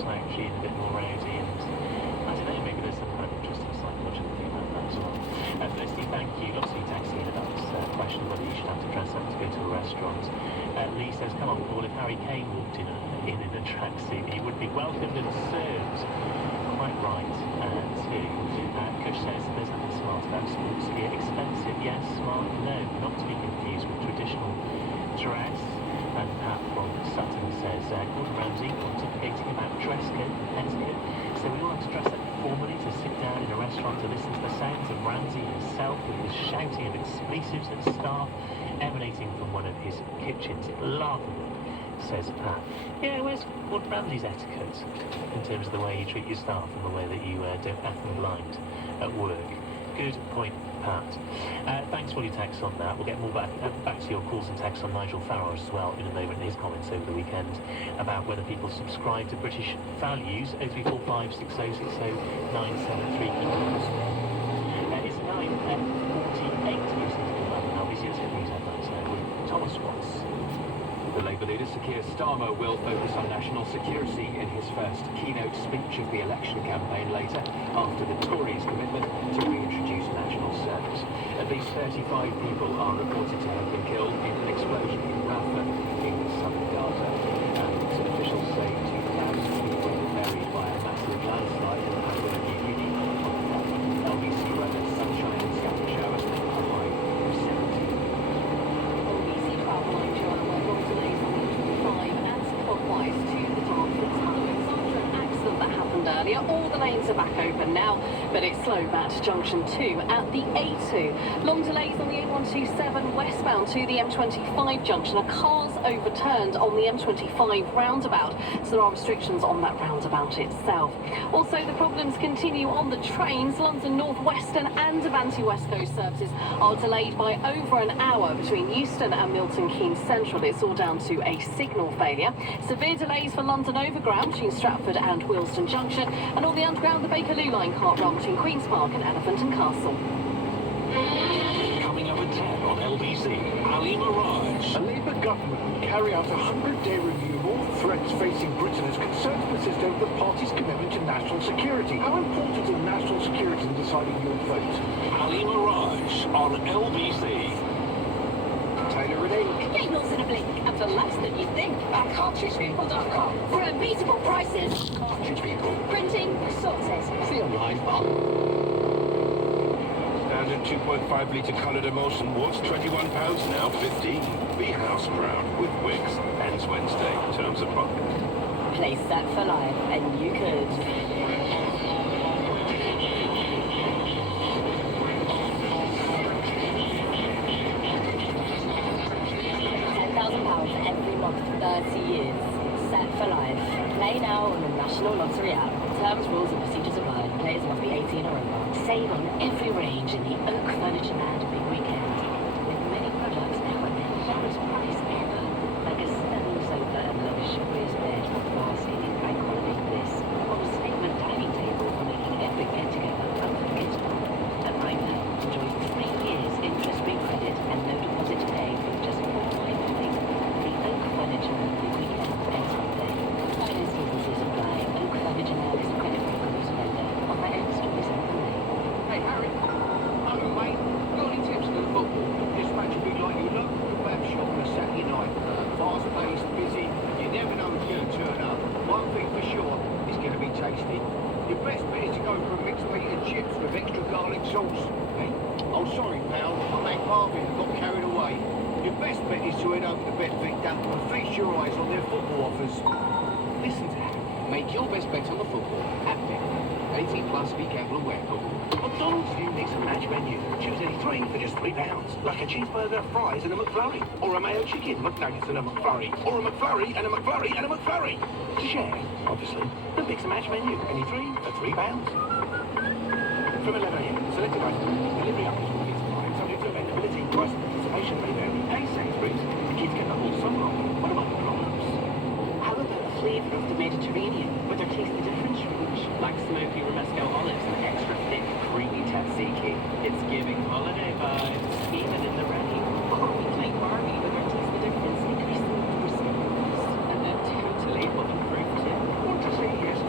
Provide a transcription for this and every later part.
slouchy and a bit more rowdy, and I don't know, maybe there's some kind of interesting psychological thing about that as well. Firstly, thank you. Lots of you texting in about this question of whether you should have to dress up to go to a restaurant. Lee says, come on, Paul, if Harry Kane walked in a tracksuit, he would be welcomed and served. Quite right, too. Kush says there's nothing smart about sports gear. Expensive, yes. Smart, no. Not to be confused with traditional dress. And Pat from Sutton says, Gordon Ramsay pontificating about dress code, etiquette. So we all have to dress up formally to sit down in a restaurant to listen to the sounds of Ramsay himself with his shouting of expletives at staff emanating from one of his kitchens. Laughable, says Pat. Yeah, where's Gordon Ramsay's etiquette in terms of the way you treat your staff and the way that you don't act blind at work? Good point, Pat. Thanks for all your texts on that. We'll get more back to your calls and texts on Nigel Farage as well in a moment, his comments over the weekend about whether people subscribe to British values. 0345 6060 973. It's 9:48. Now, we see it's good news headlines with Thomas Watts. The Labour leader, Sir Keir Starmer, will focus on national security in his first keynote speech of the election campaign later, after the Tories' commitment to reintroduce national service. At least 35 people are reported to have been killed in an explosion in Rafah in southern Gaza. And officials say 2,000 people were buried by a massive landslide in Papua New Guinea. LBC weather, sunshine and scattered showers, a high of 70. LBC travel line Joanne, long delays on the 5 and clockwise to the Dartford tunnels after an accident that happened earlier. All the lanes are back open now, but it's slow at junction 2 at the A2. Long delays on the A127 westbound to the M25 junction. A car's overturned on the M25 roundabout, so there are restrictions on that roundabout itself. Also, the problems continue on the trains. London North Western and Avanti West Coast services are delayed by over an hour between Euston and Milton Keynes Central. It's all down to a signal failure. Severe delays for London Overground between Stratford and Willesden Junction, and on the underground, the Bakerloo line can't run between Queen's Park and Elephant and Castle. Coming up at 10 on LBC, Ali Mirage. A Labour government would carry out a 100-day review of all threats facing Britain as concerns persist over the party's commitment to national security. How important is national security in deciding your vote? Ali Mirage on LBC. Taylor and Ink. Cables in a blink, and for less than you think. At CartridgePeople.com. For unbeatable prices. Cartridge People. Printing sorted. See online. Standard 2.5 litre coloured emulsion was £21 now, 15. Be house proud with Wickes. Ends Wednesday. Terms apply. Play set for life, and you could. £10,000 every month for 30 years. Set for life. Play now on the National Lottery app. Terms, rules and procedures apply. Players must be 18 or over. Save on every range in the Oak Furniture Land Big Weekend. With many products now at their lowest price ever. Like a stunning sofa and luxurious bed for far-saving high-quality bliss. Or a statement dining table for making epic get-together unforgettable. And right now, enjoy 3 years interest-free credit and no deposit to pay for just £4.99. The Oak Furniture Land Big Weekend ends today. Finance businesses apply. Oak Furniture Land is a credit broker who's a lender. Offer ends 27th of May. Hey, Harry. Hello, mate. Got any tips for the football? This match will be like your local kebab shop on a Saturday night. Fast-paced, busy. You never know who's going to turn up. One thing for sure, it's going to be tasty. Your best bet is to go for a mixed meat and chips with extra garlic sauce. Hey? Oh, sorry, pal. I made Marvin and got carried away. Your best bet is to head over to BetVictor and feast your eyes on their football offers. Listen to that. Make your best bet on the football at BetVictor. 18 plus, be careful and wear football. McDonald's new mix and match menu. Choose any 3 for just £3. Like a cheeseburger, fries and a McFlurry. Or a mayo chicken, McNuggets and a McFlurry. Or a McFlurry and a McFlurry and a McFlurry. To share, obviously. The mix and match menu. Any 3 for £3. From 11 a.m. Selected items. Delivery up to 4 time. Subject to availability. Price and participation may vary. Hey, Sainsbury's. The kids get the whole summer off. What about the grown-ups? How about the flavour of the Mediterranean, with their tasty different fruit, like smoky Romesco olives and extra thick, creamy tzatziki? It's giving holiday vibes, even in the rain. Or we play Barbie with our taste the difference, increasing the percentages. And they're totally oven-proof too. Want to say yes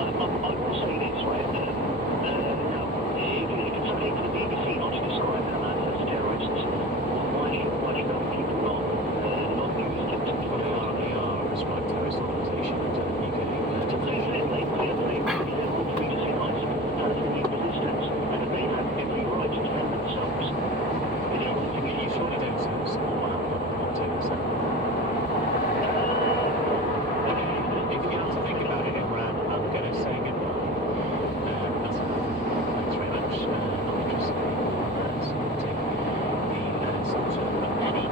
I will say this, right? If it's okay for the BBC not to describe them as terrorists, why should other people not use it? Well, they are a prescribed terrorist organisation under UK. They want free to say nice, Palestinian resistance, and they have every right to defend themselves. You surely don't support doing so. Okay, if you have to think about it, Imran, I'm going to say goodbye. That's enough. Thanks very much. Not interested in supporting the sort of any.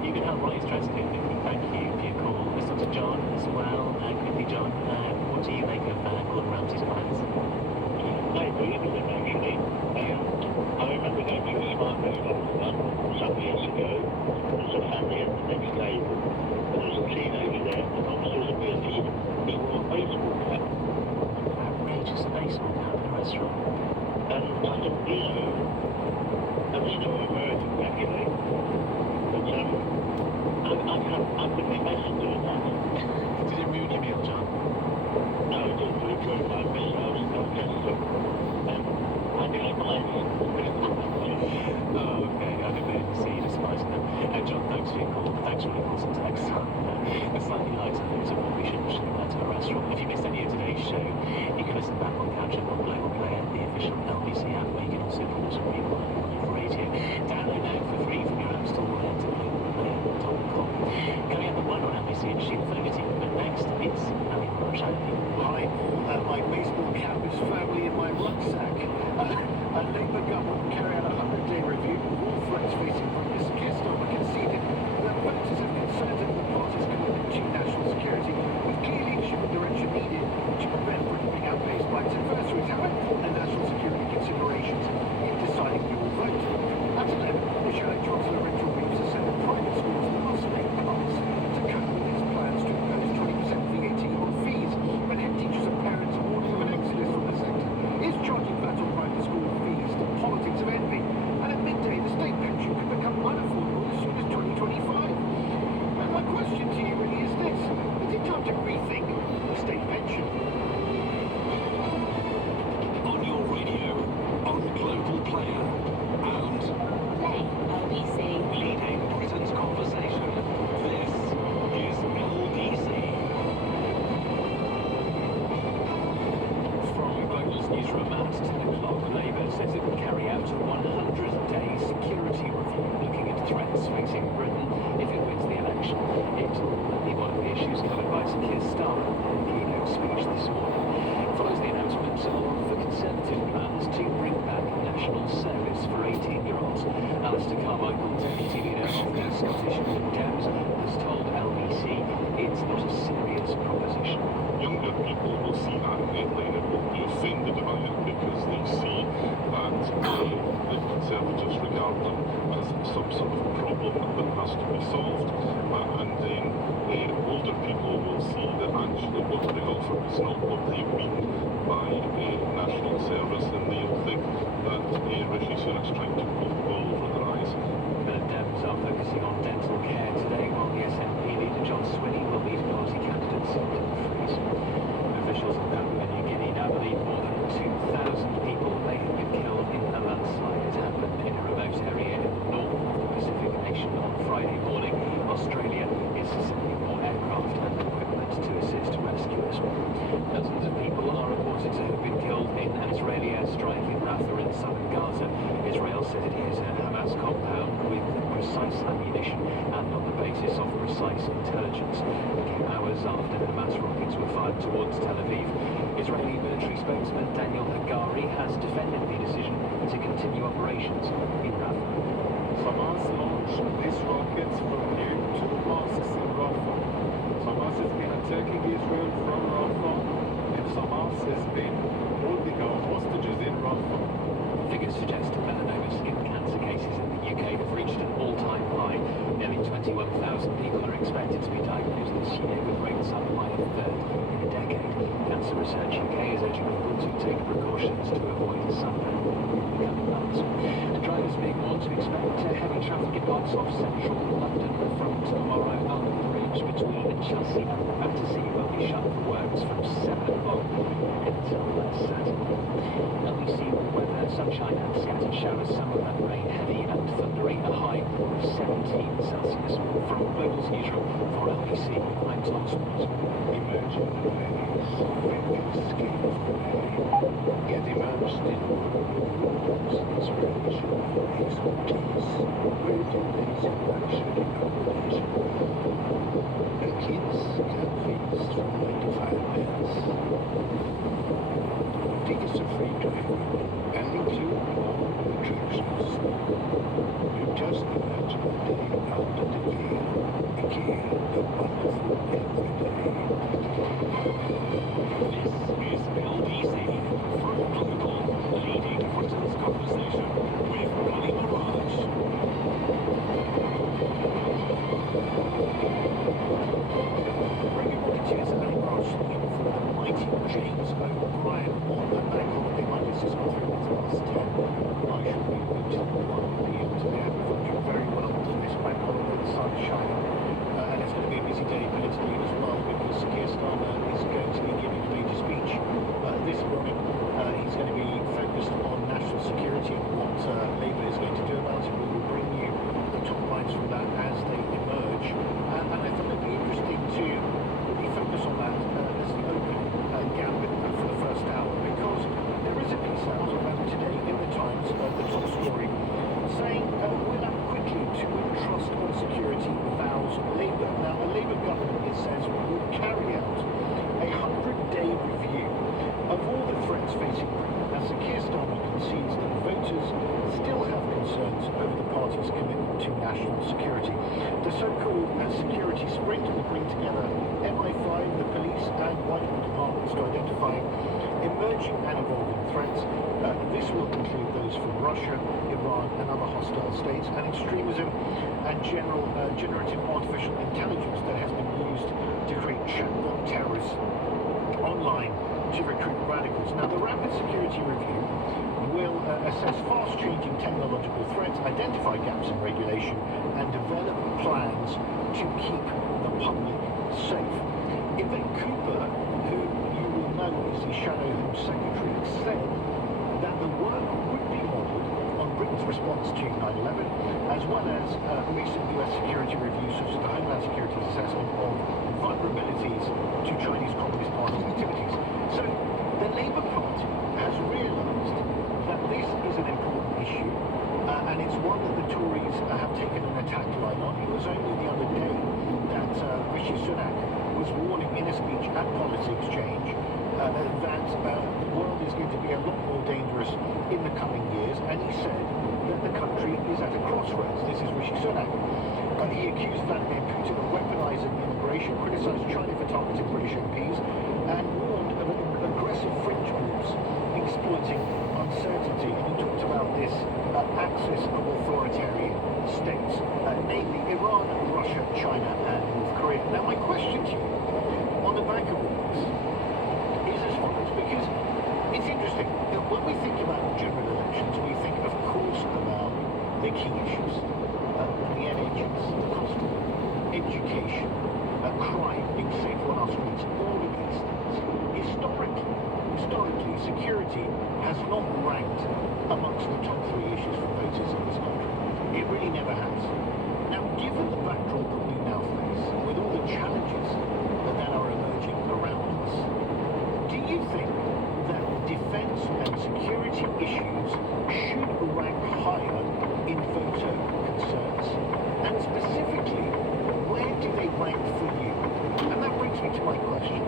You can help write his dress code. Thank you for your call. Let's talk to John as well. Quickly, John, what do you make of Gordon Ramsay's plans? I agree with him, actually. I remember going to a smart restaurant some years ago. There was a family at the next table. There was a teenager there, and opposite of me, he wore a baseball cap. Outrageous baseball cap in a restaurant. And I thought, I mean, American back in it. But I couldn't imagine doing that. Did it ruin your meal, John? No, it didn't really ruin my meal. I was not tested. I despise it. Oh, okay. I didn't see you despising them. John, thanks for your call. Thanks for your calls and texts. A slightly lighter news of what we should go to a restaurant. If you missed any of today's show, you can listen back on Catch Up on Global Player, the official LBC app, where you can also pause and rewind live radio. Download now for free from your app store. Head to globalplayer.com. Coming up at 1 on LBC and Shield Liberty. But next, it's Ali Marsh. Hi, my baseball cap is firmly in my rucksack. A Labour government will carry out a 100-day review of all threats facing Prime Minister Keir Starmer conceded that voters have concerns over the party's commitment to national security, with clear leadership and direction needed to prevent Britain being outpaced by its adversaries. How important are national security considerations in deciding who will vote? At 11, the Shadow Chancellor Rachel Reeves has said that private schools must make cuts to cope with its plans to impose 20% VAT on fees, but head teachers and parents are warning of an exodus from the sector. Is charging VAT on private school fees the politics of ending 100-day security review looking at threats facing Britain if it wins the election. It will be one of the issues covered by Sir Keir Starmer in a keynote speech this morning. It follows the announcement of the Conservative plans to bring back national service for 18-year-olds. Alistair Carmichael, deputy leader of the Scottish Lib Dems, has told LBC it's not a serious proposition. Younger people will see that innately and it will be offended by it because they see that the Conservatives regard them as some sort of problem that has to be solved. And then older people will see that actually what they offer is not what they mean by national service, and they'll think that Rishi Sunak's trying to pull the ball over their eyes. The Dems are focusing on dental care today, while the SNP leader John Swinney will meet party candidates in Dumfries. Officials in Papua New Guinea now believe more than 2,000 people may have been killed in a landslide. It happened in a remote area in the north of the Pacific nation on Friday morning. Australia is sending more aircraft and equipment to assist rescuers. Dozens of people are reported to have been killed in an Israeli airstrike in Rafah in southern Gaza. Israel said it hit a Hamas compound with precise ammunition and on the basis of precise intelligence. It came hours after Hamas rockets were fired towards Tel Aviv. Israeli military spokesman Daniel Hagari has defended the decision to continue operations in Rafah. Hamas launched these rockets from near two mosques in Rafah. Hamas has been attacking Israel from Rafah, and Hamas has been holding our hostages in Rafah. Figures suggest melanoma skin cancer cases in the UK have reached an all-time high. Nearly 21,000 people are expected to be diagnosed this year, with rates up by a third in a decade. Cancer Research UK is urging people to take precautions to avoid sunburn in the coming months. And drivers being warned to expect heavy traffic in parts of central London from tomorrow on the bridge between Chelsea and Battersea will be shut for works from 7 o'clock until Saturday. LBC weather, sunshine and scattered showers, some of that rain heavy and thundery, a high of 17 Celsius. From Global's newsroom for LBC, I'm Tom Springs. Imagine a place where we escape from pain, get immersed in worlds, inspiration, expertise, where today's luxury knowledge, and kids can feast from 9 to 5 minutes. Tickets are free to everyone and include all attractions. You just imagine a day out at IKEA. IKEA, the wonderful everyday. This is LBC from Global, leading Britain's conversation with Ali Mirage. Bringing it to you as Ali Mirage looking for the mighty James O'Brien on the bank holiday. My list is on 3 minutes past 10. I should be until 1 p.m. today. I hope you're very well for this bank holiday. The sun is shining. And it's going to be a busy day politically as well, because Keir Starmer is going to be giving a major speech this morning. He's going to be focused on national security and what Labour is going to do about it. We will bring you the top lines from that as they emerge. And I thought it'd be interesting to really focus on that as the opening gambit for the first hour, because there is a piece out today in the Times, the top story, saying we'll act quickly to entrust on security, vows Labour. Now, the Labour government, it says, will carry out a 100-day review of all the threats facing Britain. Now, Sir Keir Starmer concedes that voters still have concerns over the party's commitment to national security. The so-called security sprint will bring together MI5, the police and Whitehall departments to identify emerging and evolving threats. This will include those from Russia, Iran and other hostile states, and extremism and generative artificial intelligence that has been used to create chatbot terrorists online to recruit radicals. Now, the Rapid Security Review will assess fast-changing technological threats, identify gaps in regulation, and develop plans to keep the public safe. Yvette Cooper, who you will know is the Shadow Home Secretary, said that the work would be modelled on Britain's response to 9/11, as well as recent US security reviews, such as the Homeland Security's assessment of vulnerabilities to Chinese Communist Party activities. So the Labour Party has realised that this is an important issue, at Policy Exchange that the world is going to be a lot more dangerous in the coming years, and he said that the country is at a crossroads. This is Rishi Sunak. He accused Vladimir Putin of weaponizing immigration, criticized China for targeting British MPs, and warned of aggressive fringe groups exploiting uncertainty. And he talked about this axis of authoritarian states, namely Iran, Russia, China, and North Korea. Now, my question to you, on the back of all this, is as follows, because it's interesting that when we think about general elections, we think, of course, about the key issues. The NHS, the cost of education, crime, being safer on our streets, all of these things. Historically, security has not ranked amongst the top 3 issues for voters in this country. It really never has. Now, given the backdrop that we now face, with all the challenges that are emerging around us, do you think that defence and security issues should rank higher in voter concerns? And specifically, where do they rank for you? And that brings me to my question.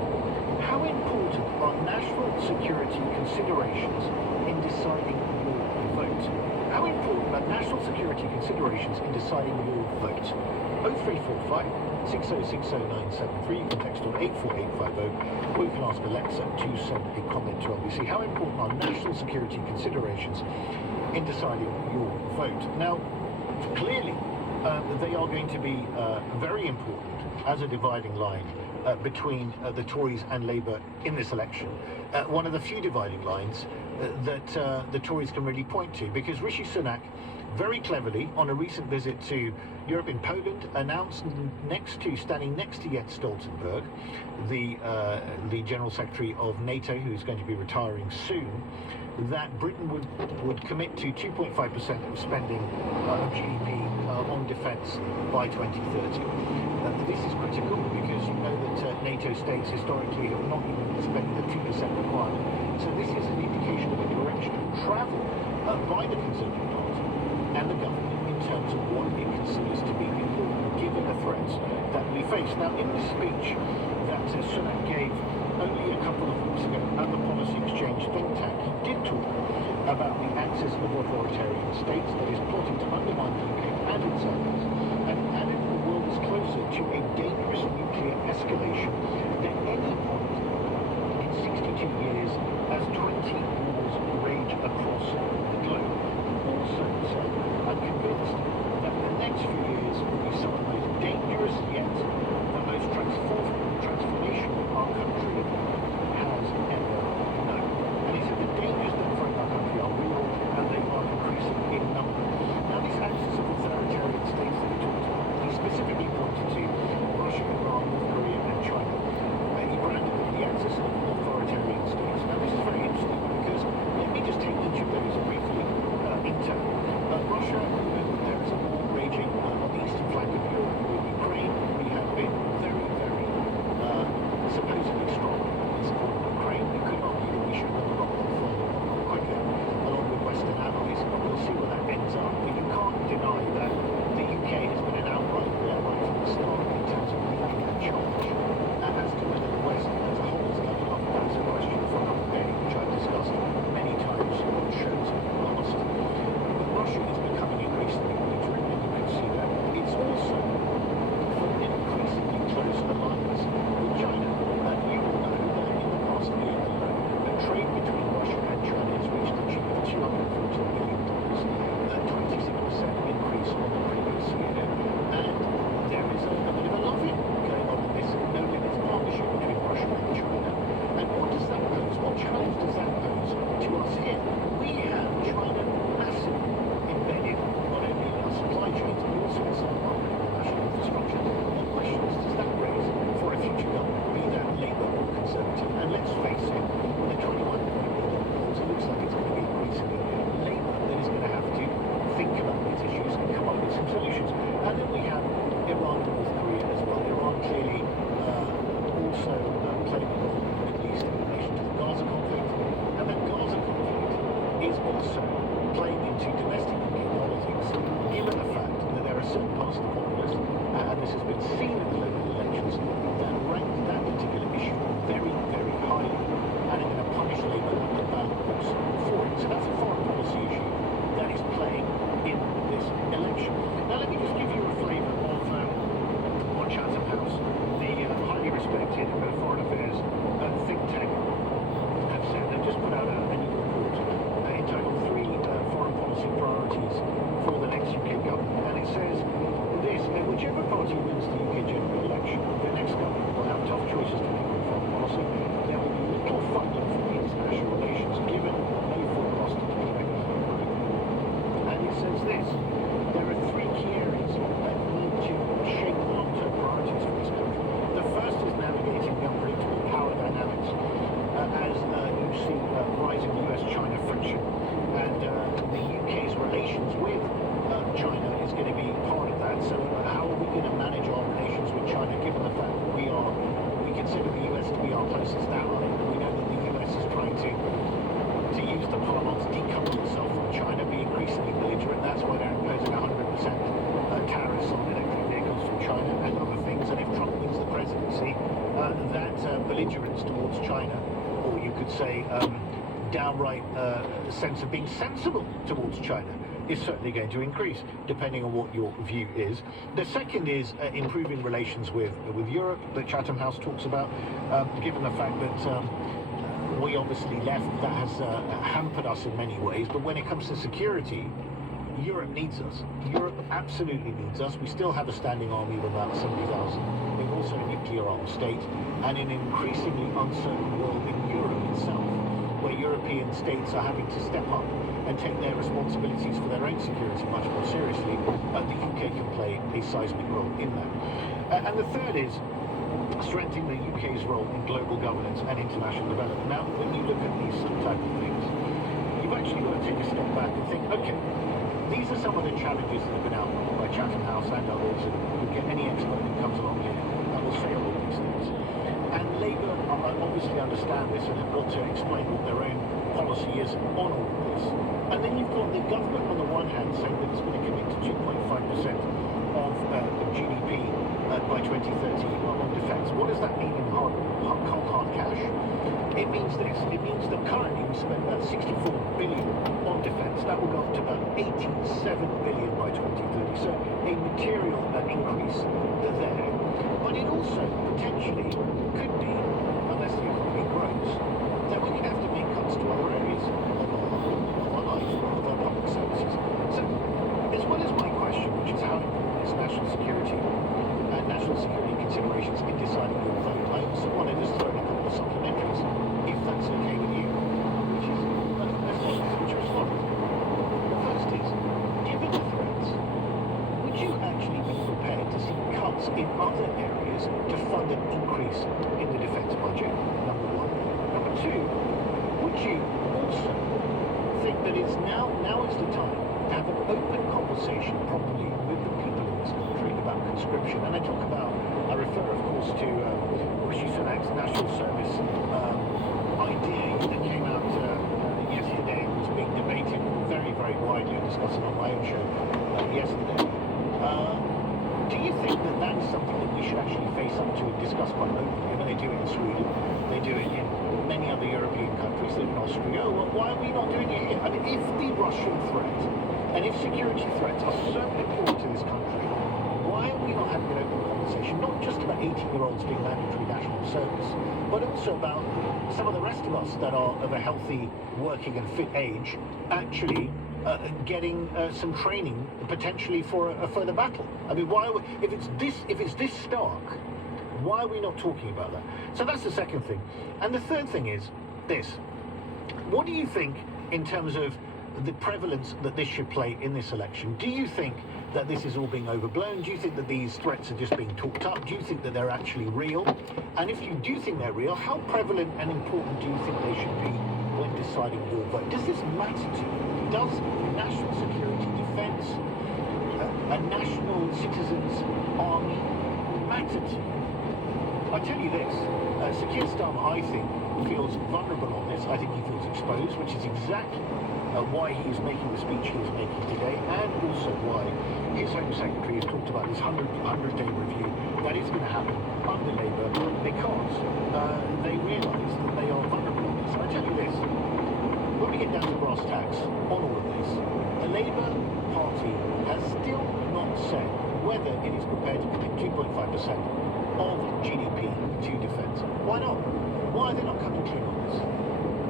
How important are national security considerations in deciding your vote? How important are national security considerations in deciding your vote? 0345 6060973, you can text on 84850, or you can ask Alexa to send a comment to LBC. How important are national security considerations in deciding your vote? Now, clearly, they are going to be very important as a dividing line between the Tories and Labour in this election. One of the few dividing lines that the Tories can really point to, because Rishi Sunak, very cleverly, on a recent visit to Europe in Poland, announced standing next to Jens Stoltenberg, the General Secretary of NATO, who's going to be retiring soon, that Britain would commit to 2.5% of spending of GDP on defence by 2030. This is critical because you know that NATO states historically have not even spent the 2% requirement. So this is an indication of a direction of travel by the Conservative Party and the government in terms of what it considers to be important given the threats that we face. Now, in the speech that Sunak gave only a couple of weeks ago at the Policy Exchange think tank, he did talk about the axis of authoritarian states that is plotting to undermine the UK and its allies, and added the world is closer to a dangerous nuclear escalation than any point in 62 years as 20 wars rage across the globe. Also said, I'm convinced that the next few years will be some of the most dangerous yet, the most transformational our country has ever known. And he said the dangers that threaten our country are real and they are increasing in number. Now, this axis of authoritarian states that he talked about, he specifically pointed to Russia, Iran, North Korea, and China. He branded them the axis of authoritarian states. Now, this is very interesting because say, downright sense of being sensible towards China is certainly going to increase, depending on what your view is. The second is improving relations with Europe, that Chatham House talks about, given the fact that we obviously left, that has hampered us in many ways. But when it comes to security, Europe needs us. Europe absolutely needs us. We still have a standing army of about 70,000. We're also a nuclear-armed state, and in an increasingly uncertain world in Europe itself, where European states are having to step up and take their responsibilities for their own security much more seriously, the UK can play a seismic role in that. And the third is strengthening the UK's role in global governance and international development. Now, when you look at these type of things, you've actually got to take a step back and think, okay, these are some of the challenges that have been outlined by Chatham House and others, and you get any expert who comes along here that will say all of these things. And Labour obviously understand this and have got to explain what their own policy is on all of this. And then you've got the government on the one hand saying that it's going to commit to 2.5% of GDP by 2030 on defence. What does that mean in hard cash? It means this. It means that currently we spend about 64 billion on defence. That will go up to about 87 billion by 2030. So a material increase there. But it also potentially could be, unless the economy grows, that we're going to have to make cuts to other areas of our life, of our public services. So, as well as my question, which is how important is national security and national security considerations in deciding your vote, I also want to just throw in a couple of supplementaries, if that's okay with you, which is as follows, which are as follows. The first is, given the threats, would you actually be prepared to see cuts in other areas to fund an increase in the defence budget? Number one. Number two, would you also think that it's now is the time to have an open conversation properly with the people in this country about conscription? And I refer of course to Rishi Sunak's national service idea that came out yesterday and was being debated very, very widely and discussed on my own show yesterday. Do you think that that is something that we should actually face up to and discuss quite openly? I mean, they do it in Sweden, they do it in many other European countries, in Austria. Well, why are we not doing it here? I mean, if the Russian threat and if security threats are so important to this country, why are we not having an open conversation, not just about 18-year-olds being mandatory national service, but also about some of the rest of us that are of a healthy, working and fit age, actually getting some training potentially for a further battle? I mean, why? If it's this stark, why are we not talking about that? So that's the second thing. And the third thing is this: what do you think in terms of the prevalence that this should play in this election? Do you think that this is all being overblown? Do you think that these threats are just being talked up? Do you think that they're actually real? And if you do think they're real, how prevalent and important do you think they should be when deciding your vote? Does this matter to you? Does national security, defence, a national citizens' army matter to you? I tell you this, Sir Keir Starmer, I think, feels vulnerable on this. I think he feels exposed, which is exactly why he is making the speech he is making today, and also why his Home Secretary has talked about this 100-day review that is going to happen under Labour, because they realise that they are vulnerable on this. I tell you this, when we get down to brass tacks on all of this, the Labour Party has still not said whether it is prepared to commit 2.5% of GDP to defence. Why not? Why are they not coming clean on this?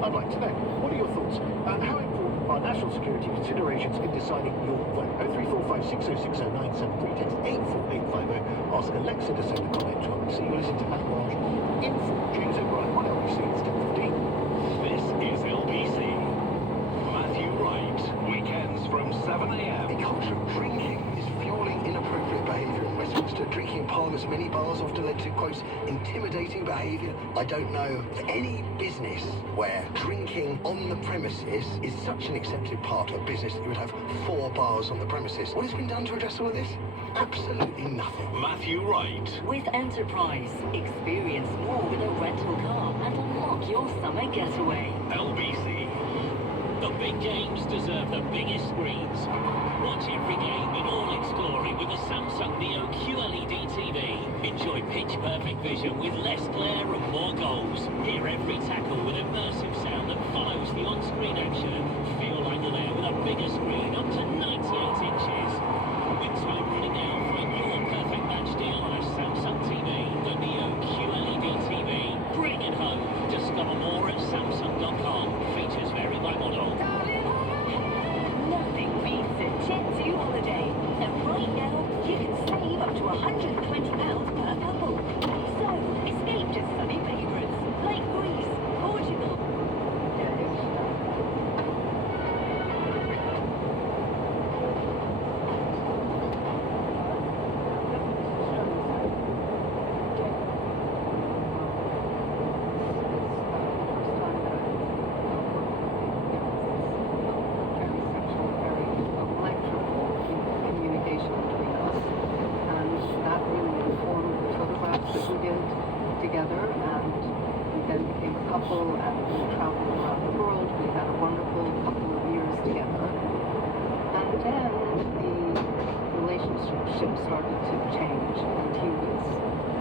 I'd like to know. What are your thoughts? How important are national security considerations in deciding your vote? 03456060973, text 84850. Ask Alexa to send a comment to LBC. You listen to Matt Walsh in for James O'Brien on LBC. It's 10:15. This is LBC. Matthew Wright, weekends from 7 a.m. A culture of drinking is fueling inappropriate behaviour in Westminster. Drinking in Parliament's many bars often led to, quote, intimidating behaviour. I don't know of any business where drinking on the premises is such an accepted part of business that you would have 4 bars on the premises. What has been done to address all of this? Absolutely nothing. Matthew Wright. With Enterprise, experience more with a rental car and unlock your summer getaway. LBC. The big games deserve the biggest screens. Watch every game in all its glory with a Samsung Neo QLED TV. Enjoy pitch-perfect vision with less glare and more goals. Hear every tackle with immersive sound. couple and we traveled around the world. We had a wonderful couple of years together. And then the relationship started to change and he was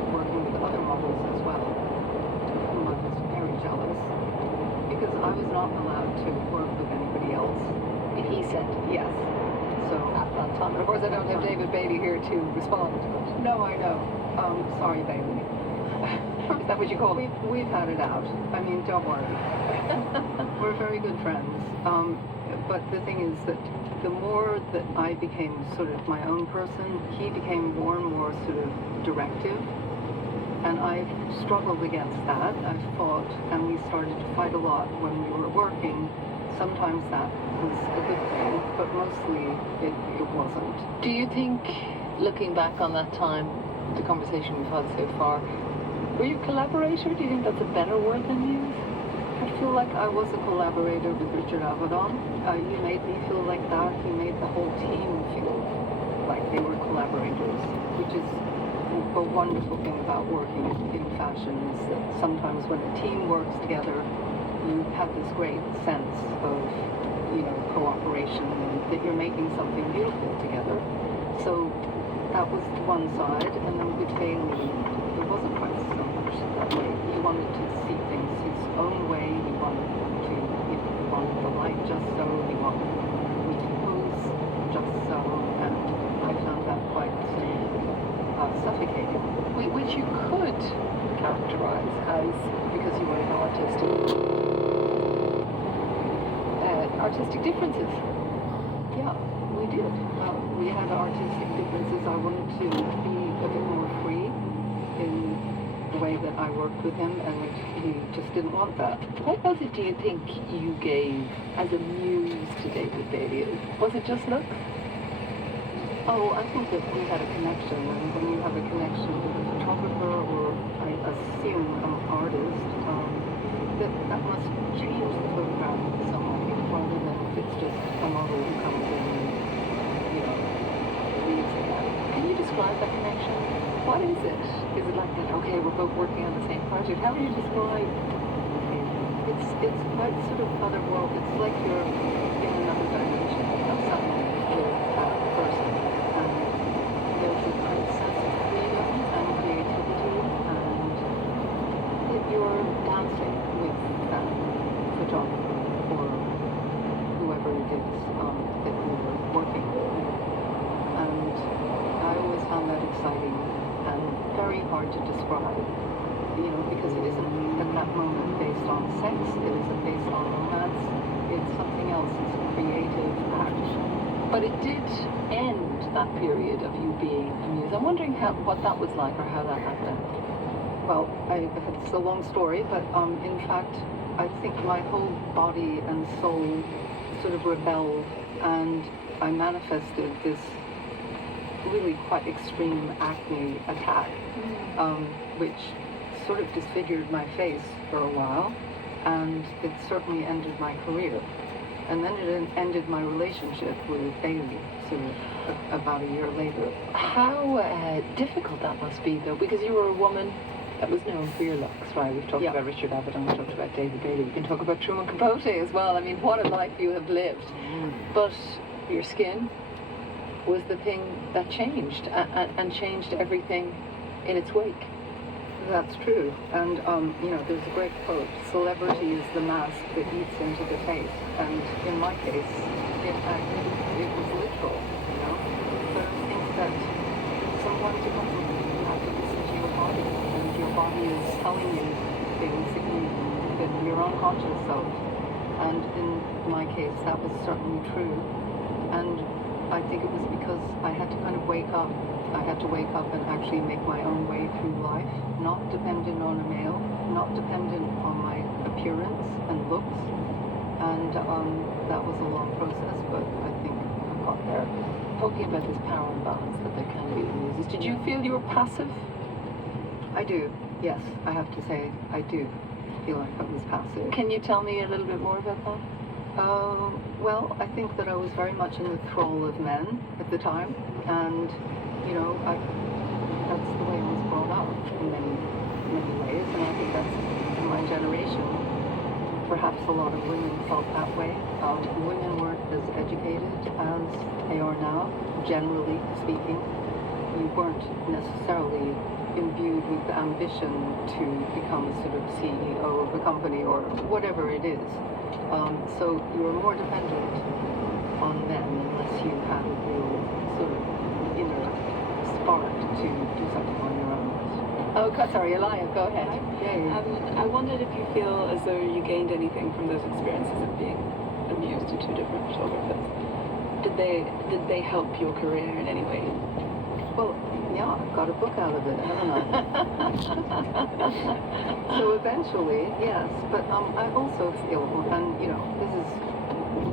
working with other models as well, of whom I was very jealous because I was not allowed to work with anybody else. He said. Yes. So At that time. Of course, I don't have David Bailey here to respond. no, I know. Sorry, Bailey. Is that what you call it? We've had it out. I mean, don't worry. We're very good friends. But the thing is that the more that I became sort of my own person, he became more and more sort of directive. And I struggled against that. I fought, and we started to fight a lot when we were working. Sometimes that was a good thing, but mostly it wasn't. Do you think, looking back on that time, the conversation we've had so far, were you a collaborator? Do you think that's a better word than use? I feel like I was a collaborator with Richard Avedon. He made me feel like that. He made the whole team feel like they were collaborators, which is a wonderful thing about working in fashion is that sometimes when a team works together, you have this great sense of, cooperation and that you're making something beautiful together. So that was one side, and then with Bailey, it wasn't quite so much that way. He wanted to see things his own way. He wanted to, he wanted the light just so. He wanted me to pose just so, and I found that quite suffocating. Which you could characterize as, because you were an artist, artistic differences. Yeah, we did. We had artistic differences. I wanted to be a bit more free in the way that I worked with him, and he just didn't want that. What was it, do you think, you gave as a muse to David Bailey? Was it just looks? Oh, I think that we had a connection, and when you have a connection with a photographer or, I assume, an artist, that must change the photograph somewhat, rather than if it's just a model who comes in and, leaves it. Can you describe that connection? What is it? Is it like that, okay, we're both working on the same project? How do you describe? It's quite sort of otherworld. It's like you're in another dimension of something with that person. And there's a kind of sense of freedom and creativity, and that you're dancing with that photographer or whoever it is that we were working with. And I always found that exciting and very hard to describe, because it isn't at that moment based on sex, it isn't based on romance, it's something else, it's a creative act. But it did end that period of you being a muse. I'm wondering what that was like or how that happened. Well, it's a long story, but in fact, I think my whole body and soul sort of rebelled, and I manifested this really quite extreme acne attack, which sort of disfigured my face for a while, and it certainly ended my career. And then it ended my relationship with Bailey, sort of about a year later. How difficult that must be, though, because you were a woman that was known for your looks, right? We've talked about Richard Avedon, we've talked about David Bailey, we can talk about Truman Capote as well. I mean, what a life you have lived. But your skin was the thing that changed, and changed everything in its wake. That's true. And, there's a great quote, celebrity is the mask that eats into the face. And in my case, it was literal, But I think that someone to comfort you, you have to listen to your body. And your body is telling you things that you're unconscious of. And in my case, that was certainly true. And I think it was because I had to kind of wake up. I had to wake up and actually make my own way through life, not dependent on a male, not dependent on my appearance and looks. And that was a long process, but I think I got there. Talking about this power imbalance that there can be in muses, did you feel you were passive? I do, yes. I have to say, I do feel like I was passive. Can you tell me a little bit more about that? Well, I think that I was very much in the thrall of men at the time, and that's the way I was brought up in many ways, and I think that's in my generation. perhaps a lot of women felt that way. Women weren't as educated as they are now, generally speaking. You weren't necessarily imbued with the ambition to become a sort of CEO of a company or whatever it is. So you were more dependent on men unless you had a real sort of inner spark to do something on your own. Oh, sorry, Elia, go ahead. I wondered if you feel as though you gained anything from those experiences of being amused to two different photographers. Did they help your career in any way? Well, yeah, I've got a book out of it, haven't I? So eventually, yes. But I also feel, and you know, this is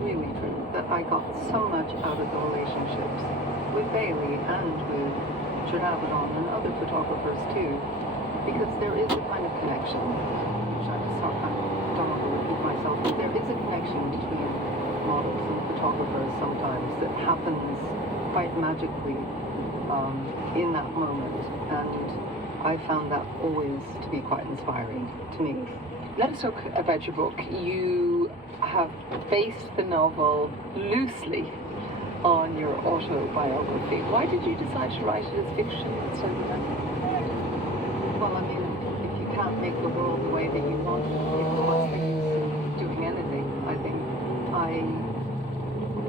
really true, that I got so much out of the relationships with Bailey and with Richard Avedon and other photographers too, because there is a kind of connection, which I don't want to repeat myself, but there is a connection between models and photographers sometimes that happens quite magically in that moment, and I found that always to be quite inspiring to me. Let us talk about your book. You have based the novel loosely on your autobiography. Why did you decide to write it as fiction instead of a memoir? Well, I mean, if you can't make the world the way that you want it, what's the use of doing anything? I think I've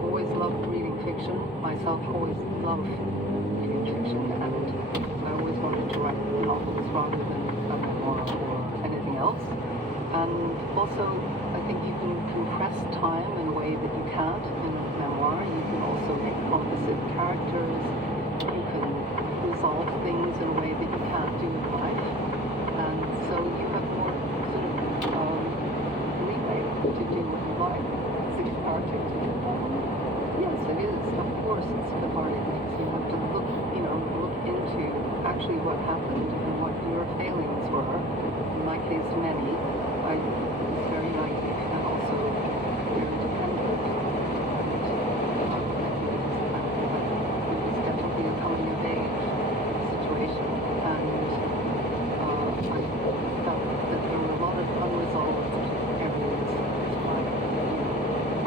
always loved reading fiction. Myself always loved reading fiction, and I always wanted to write novels rather than a memoir or anything else. And also, I think you can compress time in a way that you can't in a memoir. You can also make composite characters. You can resolve things in a way that you can't do in life. And so you have more sort of leeway to do what you like. It's cathartic. Yes, it is. Of course, it's cathartic because you have to look into actually what happened and what your failings were. In my case, many. I was very naive and also very dependent. It was definitely a coming of age situation, and I felt that there were a lot of unresolved areas of my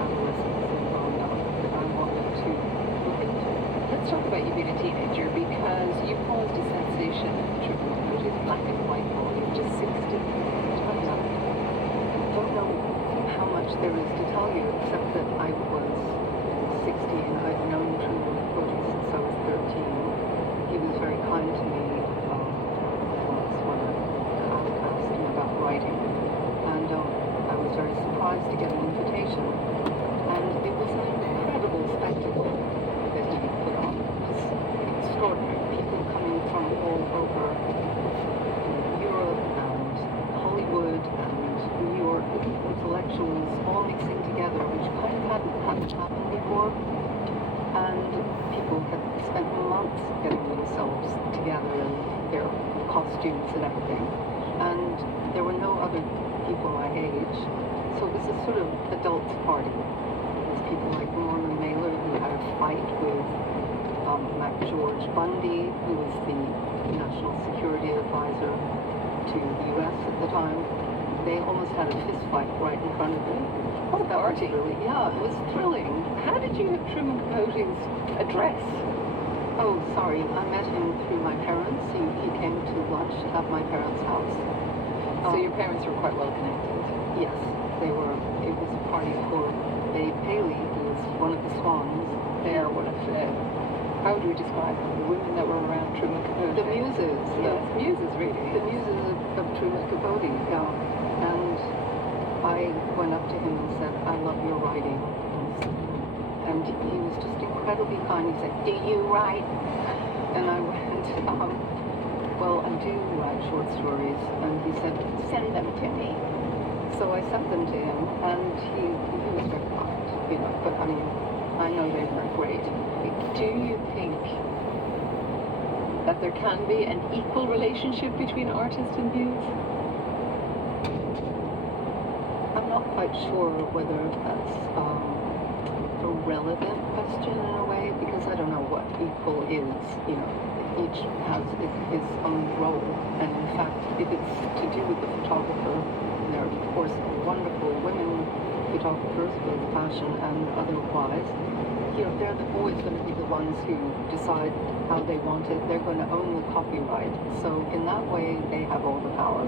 adolescence and growing up that I wanted to look into. Let's talk about you being a teenager, because you caused a sensation in the Truman Capote's black and white volume, just 60. I don't know how much there is to tell you, except that I was 16. I'd known Truman Capote since I was 13. He was very kind to me once when I asked him about writing. And I was very surprised to get an invitation. And it was an incredible spectacle that he put on. It was extraordinary. People coming from all over Europe and Hollywood and New York, intellectuals all mixing together, which kind of hadn't happened before. And people had spent months getting themselves together in their costumes and everything. And there were no other people my age. So it was a sort of adult party. There was people like Norman Mailer, who had a fight with George Bundy, who was the National Security Advisor to the U.S. at the time. They almost had a fist fight right in front of me. What a party. Yeah, it was thrilling. How did you get Truman Capote's address? Oh, sorry, I met him through my parents. He came to lunch at my parents' house. So your parents were quite well connected? Yes, they were. It was a party for Babe Paley, who was one of the swans. They are one of the, how would we describe them? The women that were around Truman Capote? The muses. Yes, muses, really. The muses of Truman Capote, yeah. And I went up to him and said, I love your writing. And he was just incredibly kind. He said, do you write? And I went, well, I do write short stories. And he said, send them to me. So I sent them to him, and he was very kind, you know. But I mean, I know they weren't great. Do you think that there can be an equal relationship between artist and muse? I'm not quite sure whether that's a relevant question in a way, because I don't know what equal is. You know, each has its own role, and in fact, if it's to do with the photographer, they're course, wonderful women photographers, both fashion and otherwise. You know, they're always going to be the ones who decide how they want it. They're going to own the copyright. So in that way, they have all the power.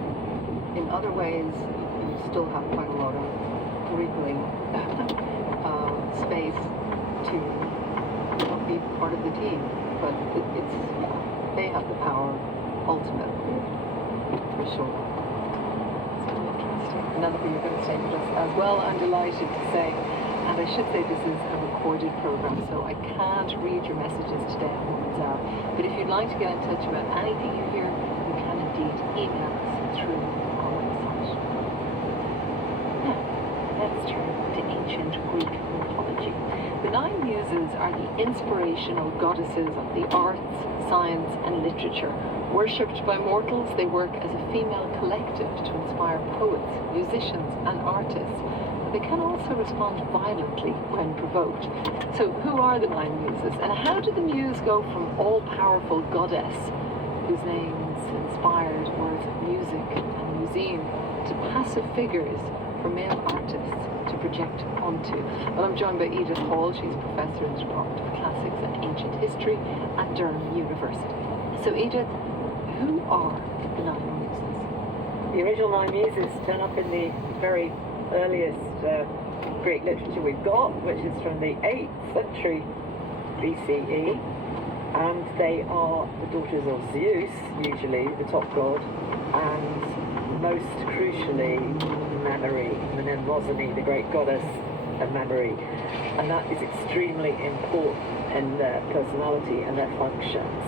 In other ways, you still have quite a lot of wriggling space to be part of the team. But they have the power ultimately, for sure. It's very interesting. None of you are going to stay with us as well, I'm delighted to say. And I should say this is a recorded program, so I can't read your messages today on Women's Hour. But if you'd like to get in touch about anything you hear, you can indeed email us through our website. Now, let's turn to ancient Greek mythology. The Nine Muses are the inspirational goddesses of the arts, science, and literature. Worshipped by mortals, they work as a female collective to inspire poets, musicians, and artists. They can also respond violently when provoked. So who are the Nine Muses, and how did the muse go from all-powerful goddess, whose names inspired words of music and museum, to passive figures for male artists to project onto? Well, I'm joined by Edith Hall. She's Professor in the Department of Classics and Ancient History at Durham University. So Edith, who are the Nine Muses? The original Nine Muses turn up in the very earliest Greek literature we've got, which is from the 8th century BCE, and they are the daughters of Zeus, usually the top god, and most crucially memory, Mnemosyne, the great goddess of memory, and that is extremely important in their personality and their functions.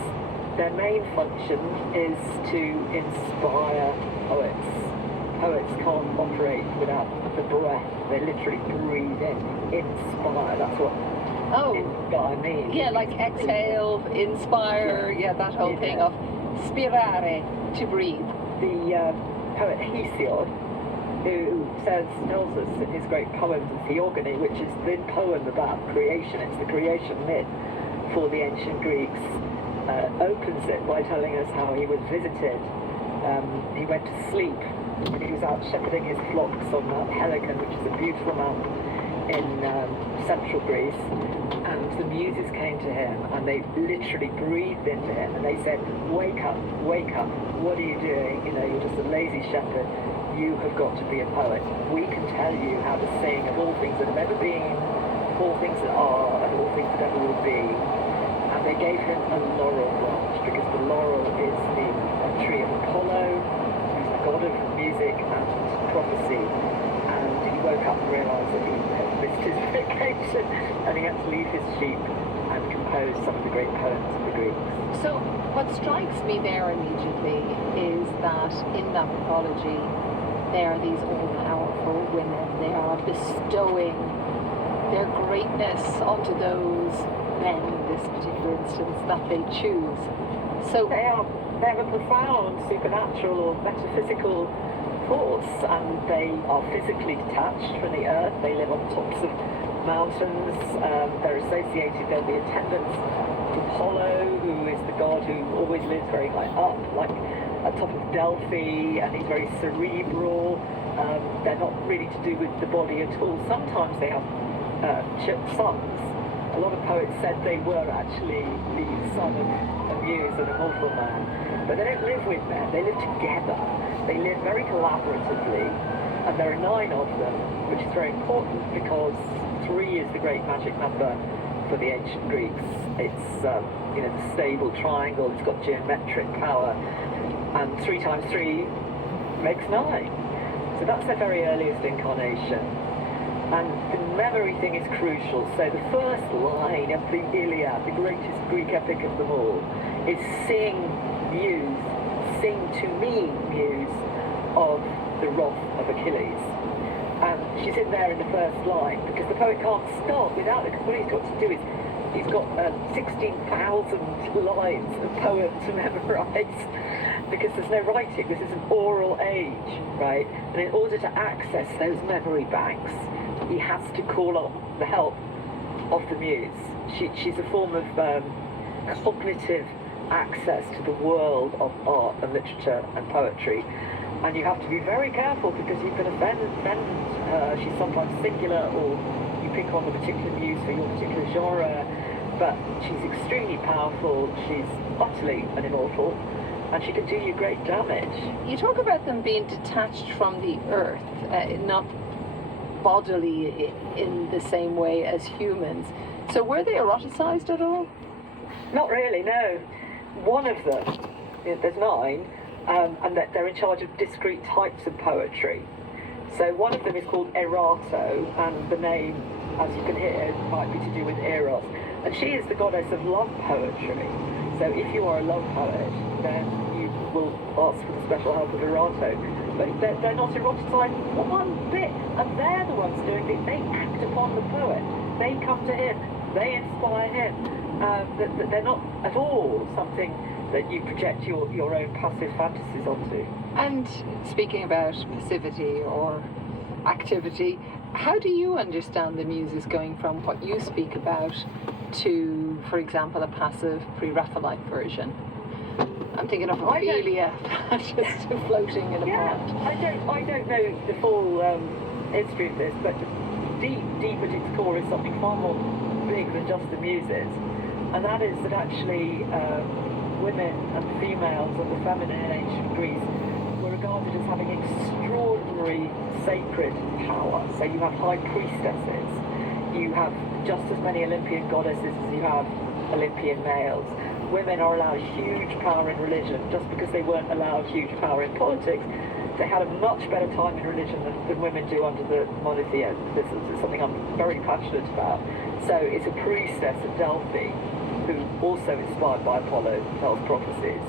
Their main function is to inspire poets. Poets can't operate without the breath. They literally breathe in, inspire. That's what inspire means. Yeah, like exhale, inspire, that whole thing of spirare, to breathe. The poet Hesiod, who tells us in his great poem, The Theogony, which is the poem about creation, it's the creation myth for the ancient Greeks, opens it by telling us how he was visited. He went to sleep. He was out shepherding his flocks on Mount Helicon, which is a beautiful mountain in central Greece, and the muses came to him and they literally breathed into him and they said, wake up, what are you doing? You know, you're just a lazy shepherd. You have got to be a poet. We can tell you how to sing of all things that have ever been, all things that are, and all things that ever will be. And they gave him a laurel branch, because the laurel is the tree of Apollo, god of music and prophecy, and he woke up and realised that he had missed his vacation and he had to leave his sheep and compose some of the great poems of the Greeks. So what strikes me there immediately is that in that mythology there are these all-powerful women. They are bestowing their greatness onto those men in this particular instance that they choose. So they have a profound supernatural or metaphysical force, and they are physically detached from the earth. They live on tops of mountains. They're associated, there'll be attendants to Apollo, who is the god who always lives very high up, like at top of Delphi, and he's very cerebral. They're not really to do with the body at all. Sometimes they have sons. A lot of poets said they were actually the son of a muse and a mortal man. But they don't live with men, they live together. They live very collaboratively, and there are 9 of them, which is very important because 3 is the great magic number for the ancient Greeks. It's the stable triangle, it's got geometric power, and 3 times 3 makes 9. So that's their very earliest incarnation. And the memory thing is crucial. So the first line of the Iliad, the greatest Greek epic of them all, is sing, muse, sing to me, muse, of the wrath of Achilles. And she's in there in the first line, because the poet can't start without it, because what he's got to do is, he's got 16,000 lines of poem to memorize, because there's no writing. This is an oral age, right? And in order to access those memory banks, he has to call on the help of the muse. She's a form of cognitive access to the world of art and literature and poetry. And you have to be very careful because you can offend her. She's sometimes singular, or you pick on the particular muse for your particular genre. But she's extremely powerful. She's utterly an immortal, and she can do you great damage. You talk about them being detached from the earth, not bodily in the same way as humans. So were they eroticized at all? Not really, no. One of them, there's 9, and they're in charge of discrete types of poetry. So one of them is called Erato, and the name, as you can hear, might be to do with Eros. And she is the goddess of love poetry. So if you are a love poet, then you will ask for the special help of Erato. But they're not eroticized one bit, and they're the ones doing it. They act upon the poet. They come to him. They inspire him. They're not at all something that you project your own passive fantasies onto. And speaking about passivity or activity, how do you understand the muses going from what you speak about to, for example, a passive pre-Raphaelite version? I'm thinking of Ophelia just floating in a pond. I don't know the full history of this, but deep at its core is something far more big than just the muses, and that is that actually women and females of the feminine in ancient Greece were regarded as having extraordinary sacred power. So you have high priestesses, you have just as many Olympian goddesses as you have Olympian males. Women are allowed huge power in religion just because they weren't allowed huge power in politics. They had a much better time in religion than women do under the monotheism. This is something I'm very passionate about. So it's a priestess at Delphi who also inspired by Apollo tells prophecies.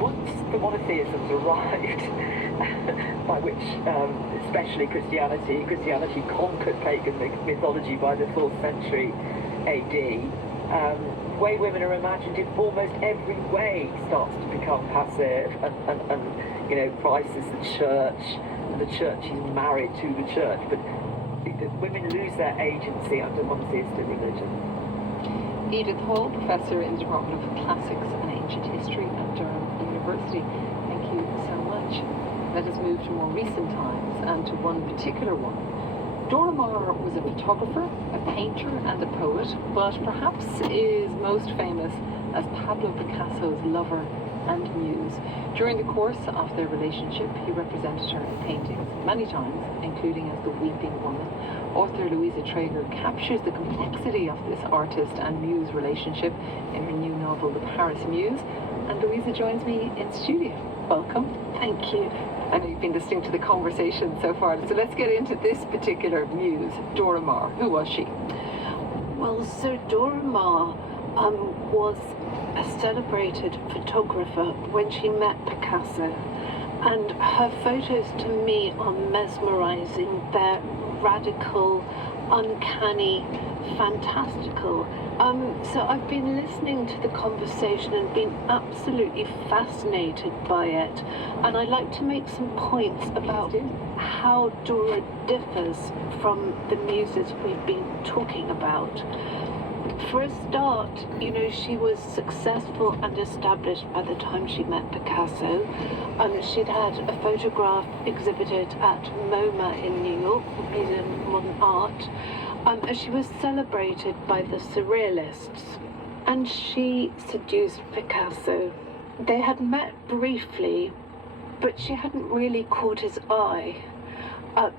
Once the monotheisms arrived, by which especially Christianity conquered pagan mythology by the 4th century AD, the way women are imagined in almost every way starts to become passive, and you know, Christ is the church, and the church is married to the church, but the women lose their agency under monotheistic religion. Edith Hall, Professor in the Department of Classics and Ancient History at Durham University. Thank you so much. Let us move to more recent times and to one particular one. Dora Maar was a photographer, a painter and a poet, but perhaps is most famous as Pablo Picasso's lover and muse. During the course of their relationship, he represented her in paintings many times, including as the Weeping Woman. Author Louisa Traeger captures the complexity of this artist and muse relationship in her new novel, The Paris Muse, and Louisa joins me in studio. Welcome. Thank you. I know you've been listening to the conversation so far, so let's get into this particular muse, Dora Maar. Who was she? Well, so Dora Maar was a celebrated photographer when she met Picasso, and her photos to me are mesmerizing. They're radical, uncanny, fantastical. So I've been listening to the conversation and been absolutely fascinated by it, and I'd like to make some points about how Dora differs from the muses we've been talking about. For a start, you know, she was successful and established by the time she met Picasso. She'd had a photograph exhibited at MoMA in New York, the Museum of Modern Art. She was celebrated by the Surrealists, and she seduced Picasso. They had met briefly, but she hadn't caught caught his eye.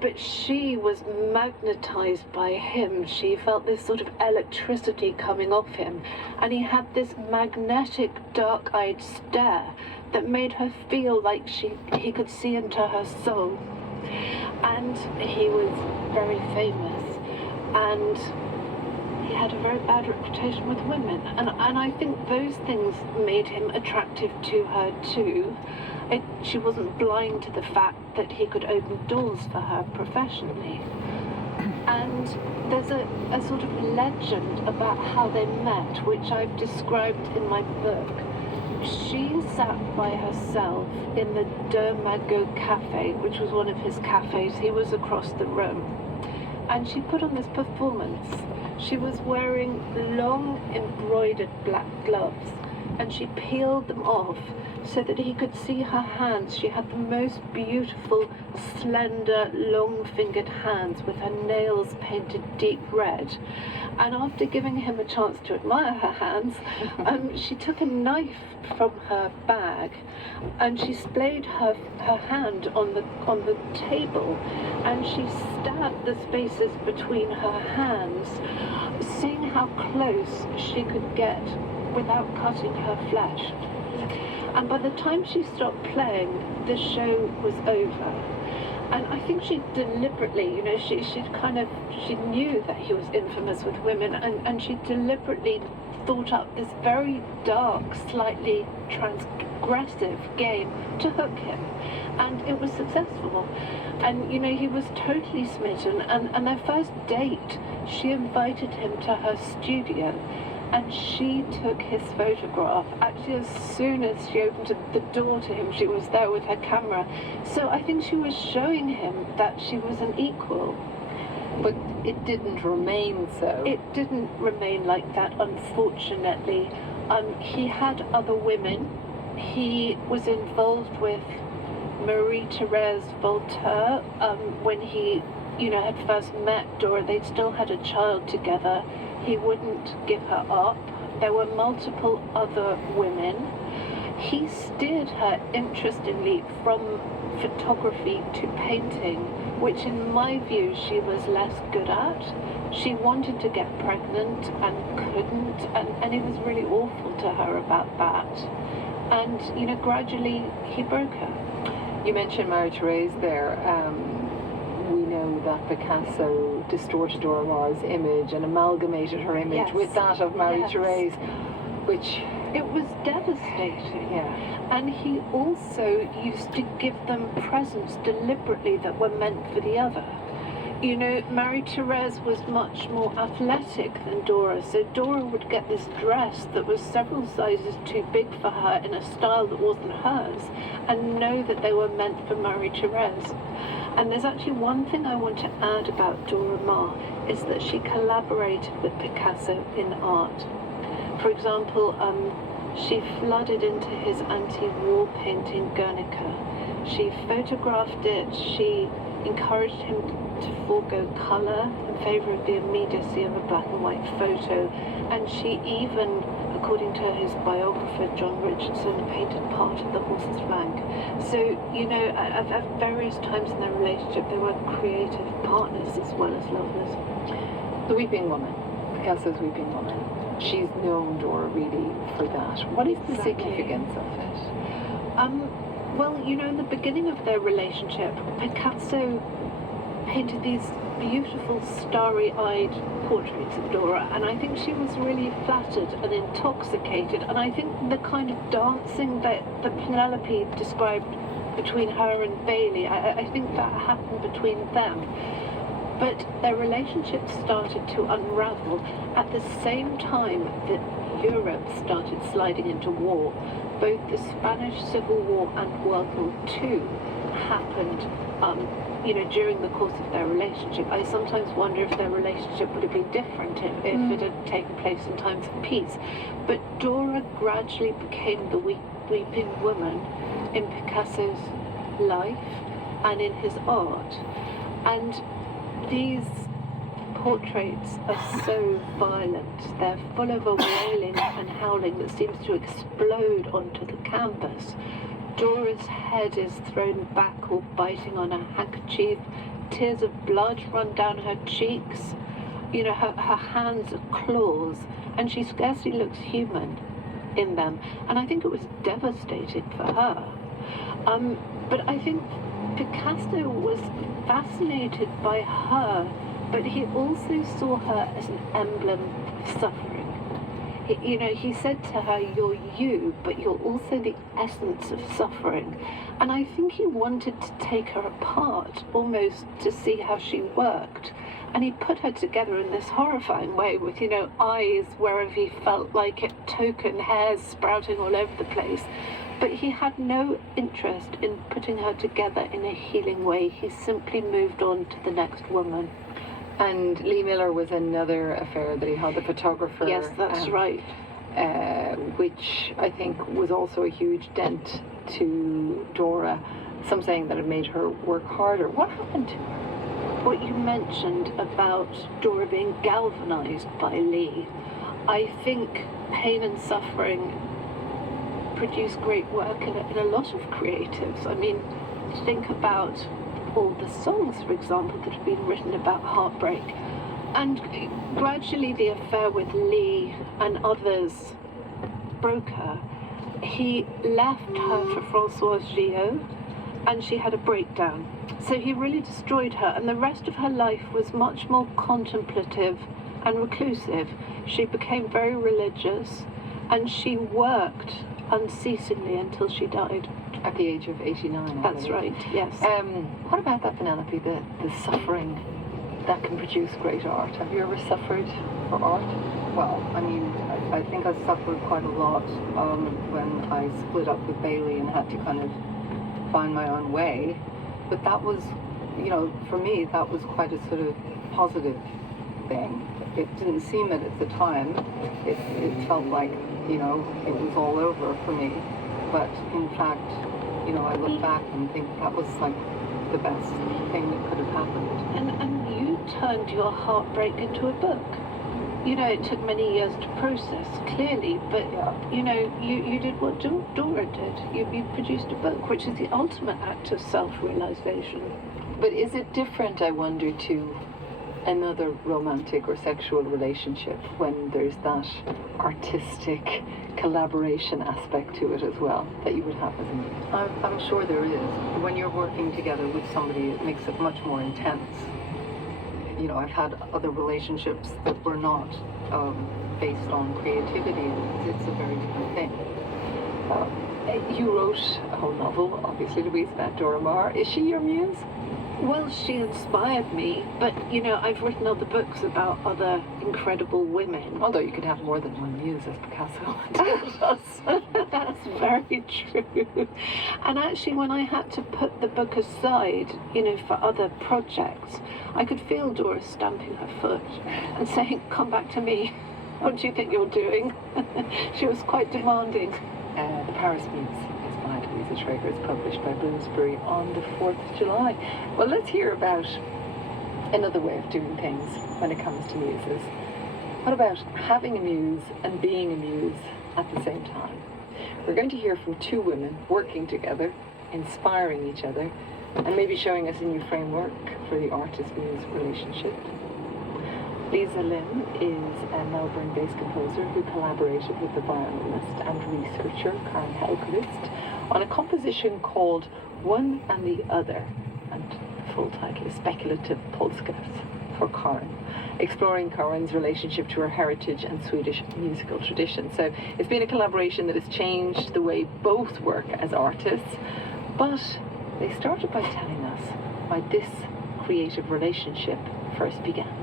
But she was magnetized by him. She felt this sort of electricity coming off him, and he had this magnetic, dark-eyed stare that made her feel like he could see into her soul. And he was very famous, and he had a very bad reputation with women, and I think those things made him attractive to her too. She wasn't blind to the fact that he could open doors for her professionally. And there's a sort of legend about how they met, which I've described in my book. She sat by herself in the De Magot Cafe, which was one of his cafes. He was across the room. And she put on this performance. She was wearing long embroidered black gloves. and she peeled them off so that he could see her hands. She had the most beautiful, slender, long-fingered hands with her nails painted deep red. And after giving him a chance to admire her hands, she took a knife from her bag and she splayed her hand on the table, and she stabbed the spaces between her hands, seeing how close she could get without cutting her flesh. And by the time she stopped playing, the show was over. And I think she deliberately, you know, she knew that he was infamous with women, and she deliberately thought up this very dark, slightly transgressive game to hook him. And it was successful. And, you know, he was totally smitten. And their first date, she invited him to her studio. And she took his photograph. Actually, as soon as she opened the door to him, she was there with her camera. So I think she was showing him that she was an equal. But it didn't remain so. It didn't remain like that, unfortunately. He had other women. He was involved with Marie-Thérèse Voltaire when he, you know, had first met Dora. They'd still had a child together. He wouldn't give her up. There were multiple other women. He steered her, interestingly, from photography to painting, which in my view she was less good at. She wanted to get pregnant and couldn't, and he was really awful to her about that. And, you know, gradually he broke her. You mentioned Marie-Thérèse there. We know that Picasso distorted Dora Maar's image and amalgamated her image with that of Marie-Thérèse, which... It was devastating. Yeah. And he also used to give them presents deliberately that were meant for the other. You know, Marie-Thérèse was much more athletic than Dora, so Dora would get this dress that was several sizes too big for her in a style that wasn't hers, and know that they were meant for Marie-Thérèse. And there's actually one thing I want to add about Dora Maar, is that she collaborated with Picasso in art. For example, she flooded into his anti-war painting Guernica. She photographed it. She encouraged him to forego colour in favour of the immediacy of a black and white photo. And she even, according to his biographer John Richardson, painted part of the horse's flank. So, you know, at various times in their relationship, they were creative partners as well as lovers. The Weeping Woman, Picasso's Weeping Woman. She's known Dora really for that. What is the significance of it? Well, you know, in the beginning of their relationship, Picasso painted these beautiful starry-eyed portraits of Dora, and I think she was really flattered and intoxicated, and I think the kind of dancing that Penelope described between her and Bailey, I think that happened between them. But their relationship started to unravel at the same time that Europe started sliding into war. Both the Spanish Civil War and World War II happened, you know, during the course of their relationship. I sometimes wonder if their relationship would have been different if it had taken place in times of peace. But Dora gradually became the weeping woman in Picasso's life and in his art. And these portraits are so violent. They're full of a wailing and howling that seems to explode onto the canvas. Dora's head is thrown back or biting on a handkerchief. Tears of blood run down her cheeks. You know, her hands are claws, and she scarcely looks human in them. And I think it was devastating for her. But I think Picasso was fascinated by her, but he also saw her as an emblem of suffering. You know, he said to her, "You're you, but you're also the essence of suffering." And I think he wanted to take her apart, almost to see how she worked. And he put her together in this horrifying way with, you know, eyes wherever he felt like it, token hairs sprouting all over the place. But he had no interest in putting her together in a healing way. He simply moved on to the next woman. And Lee Miller was another affair that he had, the photographer. Yes, that's right. which I think was also a huge dent to Dora. Some saying that it made her work harder. What happened to her? What you mentioned about Dora being galvanized by Lee, I think pain and suffering produce great work in a lot of creatives. I mean, think about all the songs, for example, that have been written about heartbreak. And gradually the affair with Lee and others broke her. He left her for Françoise Gillot, and she had a breakdown. So he really destroyed her, and the rest of her life was much more contemplative and reclusive. She became very religious, and she worked unceasingly until she died. At the age of 89. That's right, yes. What about that, Penelope, the suffering that can produce great art? Have you ever suffered for art? Well, I mean, I think I suffered quite a lot when I split up with Bailey and had to kind of find my own way. But that was, you know, for me, that was quite a sort of positive thing. It didn't seem it at the time. It felt like, you know, it was all over for me. But in fact, you know, I look back and think that was like the best thing that could have happened. And you turned your heartbreak into a book. You know, it took many years to process, clearly, but, you know, you did what Dora did. You produced a book, which is the ultimate act of self-realization. But is it different, I wonder, to another romantic or sexual relationship when there's that artistic collaboration aspect to it as well that you would have as a muse? I'm sure there is. When you're working together with somebody, it makes it much more intense. You know, I've had other relationships that were not based on creativity, and it's a very different thing. You wrote a whole novel, obviously, Louise, about Dora Maar. Is she your muse? Well, she inspired me, but, you know, I've written other books about other incredible women. Although you could have more than one muse, as Picasso does. That's very true. And actually, when I had to put the book aside, you know, for other projects, I could feel Dora stamping her foot and saying, come back to me. What do you think you're doing? She was quite demanding. The Paris Muse is by Louisa Schrager. It's published by Bloomsbury on the 4th of July. Well, let's hear about another way of doing things when it comes to muses. What about having a muse and being a muse at the same time? We're going to hear from two women working together, inspiring each other, and maybe showing us a new framework for the artist-muse relationship. Lisa Lim is a Melbourne-based composer who collaborated with the violinist and researcher Karen Helquist on a composition called One and the Other, and the full title is Speculative Polskas for Karen, exploring Karen's relationship to her heritage and Swedish musical tradition. So it's been a collaboration that has changed the way both work as artists, but they started by telling us why this creative relationship first began.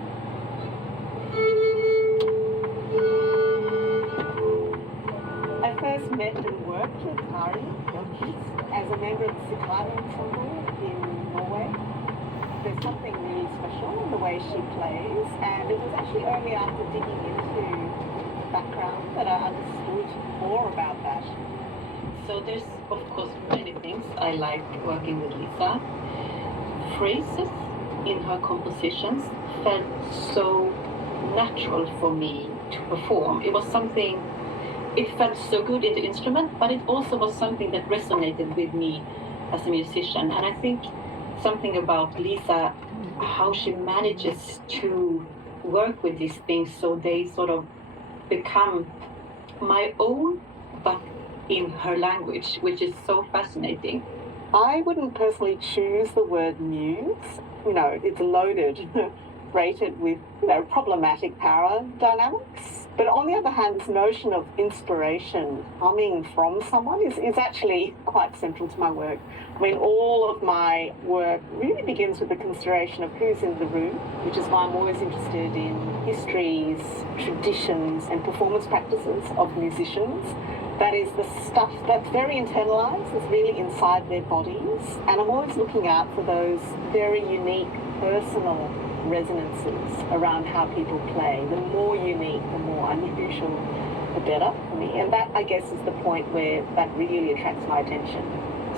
I first met and worked with Karen Helquist as a member of the Cicada Ensemble in Norway. There's something really special in the way she plays, and it was actually only after digging into the background that I understood more about that. So there's, of course, many things I like working with Lisa. Phrases in her compositions felt so natural for me to perform. It was something, it felt so good in the instrument, but it also was something that resonated with me as a musician. And I think something about Lisa, how she manages to work with these things so they sort of become my own, but in her language, which is so fascinating. I wouldn't personally choose the word muse. You know, it's loaded, rated with, you know, problematic power dynamics. But on the other hand, this notion of inspiration coming from someone is actually quite central to my work. I mean, all of my work really begins with the consideration of who's in the room, which is why I'm always interested in histories, traditions, and performance practices of musicians. That is the stuff that's very internalized, that's really inside their bodies. And I'm always looking out for those very unique personal resonances around how people play. The more unique, the more unusual the better for me. And that, I guess, is the point where that really attracts my attention.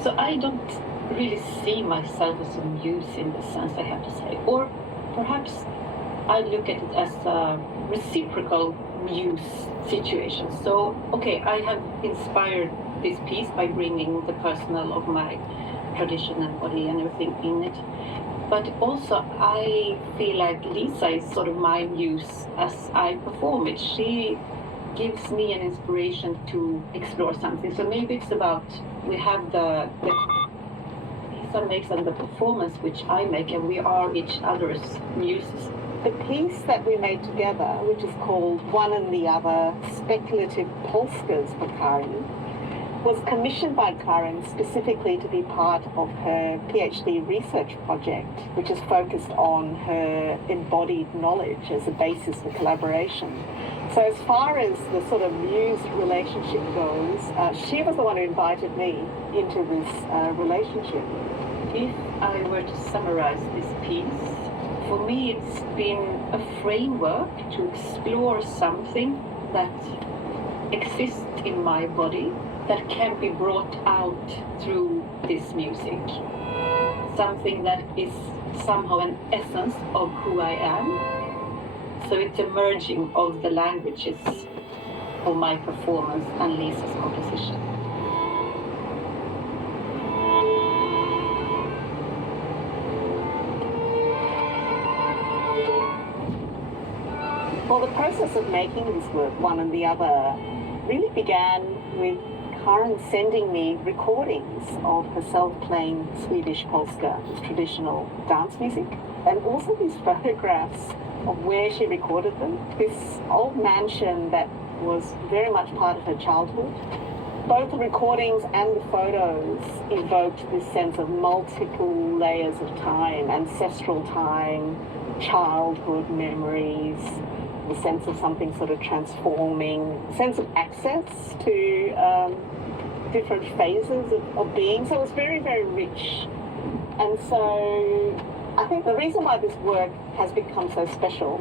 So I don't really see myself as a muse in the sense, I have to say. Or perhaps I look at it as a reciprocal muse situation. So, okay, I have inspired this piece by bringing the personal of my tradition and body and everything in it. But also I feel like Lisa is sort of my muse as I perform it. She gives me an inspiration to explore something. So maybe it's about, we have the Lisa makes and the performance which I make, and we are each other's muses. The piece that we made together, which is called One and the Other Speculative Polskas for Karin, was commissioned by Karin specifically to be part of her PhD research project, which is focused on her embodied knowledge as a basis for collaboration. So as far as the sort of muse relationship goes, she was the one who invited me into this relationship. If I were to summarize this piece, for me it's been a framework to explore something that exists in my body that can be brought out through this music. Something that is somehow an essence of who I am. So it's a merging of the languages of my performance and Lisa's composition. Well, the process of making this work, One and the Other, really began with Karin sending me recordings of herself playing Swedish polska, traditional dance music, and also these photographs of where she recorded them. This old mansion that was very much part of her childhood. Both the recordings and the photos evoked this sense of multiple layers of time, ancestral time, childhood memories, the sense of something sort of transforming, sense of access to different phases of being. So it was very, very rich. And so I think the reason why this work has become so special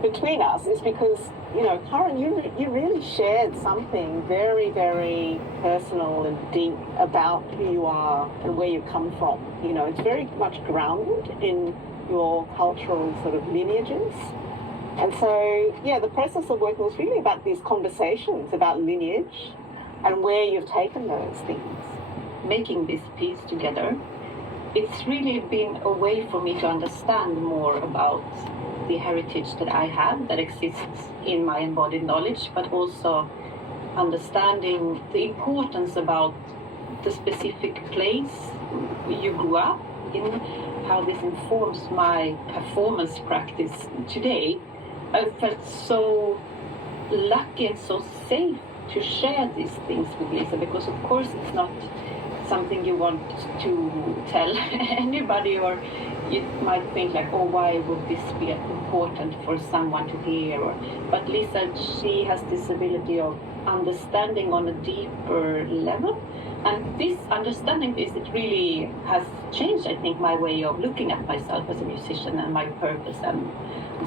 between us is because, you know, Karin, you really shared something very, very personal and deep about who you are and where you come from. You know, it's very much grounded in your cultural sort of lineages. And so, yeah, the process of working was really about these conversations about lineage and where you've taken those things. Making this piece together, it's really been a way for me to understand more about the heritage that I have that exists in my embodied knowledge, but also understanding the importance about the specific place you grew up in, how this informs my performance practice today. I felt so lucky and so safe to share these things with Lisa, because of course it's not something you want to tell anybody, or you might think like, oh, why would this be important for someone to hear? But Lisa, she has this ability of understanding on a deeper level, and this understanding this, it really has changed, I think, my way of looking at myself as a musician and my purpose and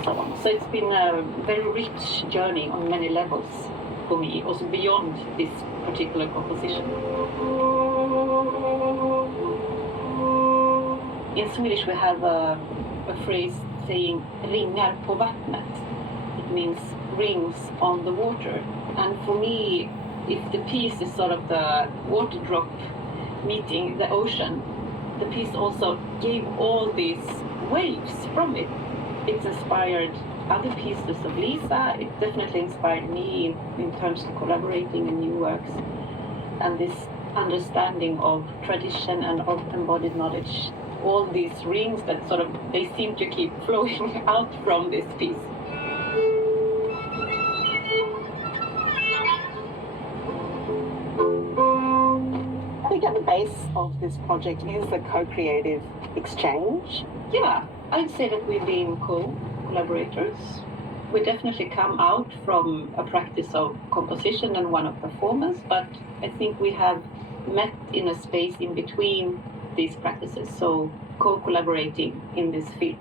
so on. So it's been a very rich journey on many levels for me, also beyond this particular composition. In Swedish we have a phrase saying ringar på vattnet. It means rings on the water. And for me, if the piece is sort of the water drop meeting the ocean, the piece also gave all these waves from it. It's inspired other pieces of Lisa. It definitely inspired me in terms of collaborating in new works. And this understanding of tradition and of embodied knowledge, all these rings that sort of, they seem to keep flowing out from this piece. I think at the base of this project is the co-creative exchange. Yeah, I'd say that we've been collaborators. We definitely come out from a practice of composition and one of performance, but I think we have met in a space in between these practices, so co-collaborating in this field.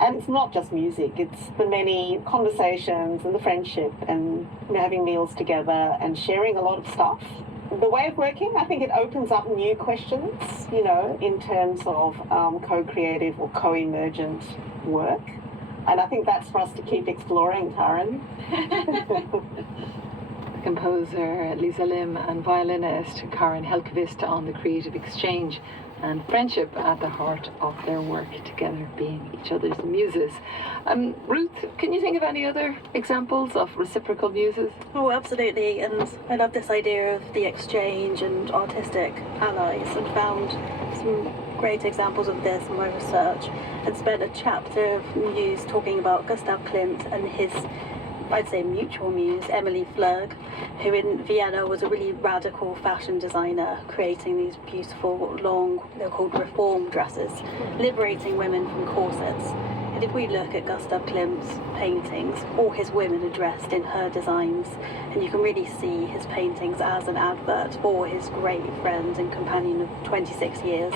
And it's not just music, it's the many conversations and the friendship and having meals together and sharing a lot of stuff. The way of working, I think it opens up new questions, in terms of co-creative or co-emergent work. And I think that's for us to keep exploring, Taryn. Composer Lisa Lim and violinist Karin Helkvist on the creative exchange and friendship at the heart of their work together, being each other's muses. Ruth, can you think of any other examples of reciprocal muses? Oh, absolutely, and I love this idea of the exchange and artistic allies, and found some great examples of this in my research, and spent a chapter of Muse talking about Gustav Klimt and his, I'd say, mutual muse, Emily Flög, who in Vienna was a really radical fashion designer, creating these beautiful, long, they're called reform dresses, liberating women from corsets. And if we look at Gustav Klimt's paintings, all his women are dressed in her designs, and you can really see his paintings as an advert for his great friend and companion of 26 years,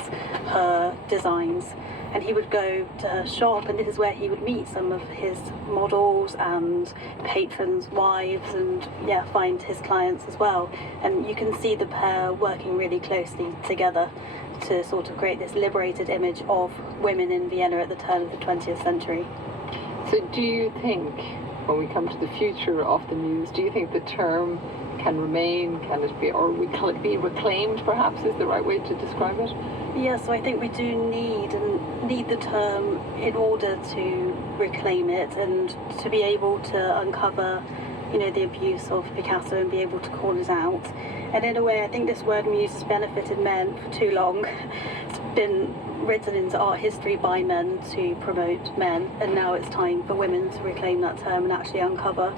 her designs. And he would go to her shop, and this is where he would meet some of his models and patrons' wives, and find his clients as well. And you can see the pair working really closely together to sort of create this liberated image of women in Vienna at the turn of the 20th century. So do you think, when we come to the future of the muse, do you think the term can remain, can it be reclaimed, perhaps, is the right way to describe it? Yes, so I think we do need the term in order to reclaim it and to be able to uncover, the abuse of Picasso and be able to call it out. And in a way, I think this word muse has benefited men for too long. It's been written into art history by men to promote men, and now it's time for women to reclaim that term and actually uncover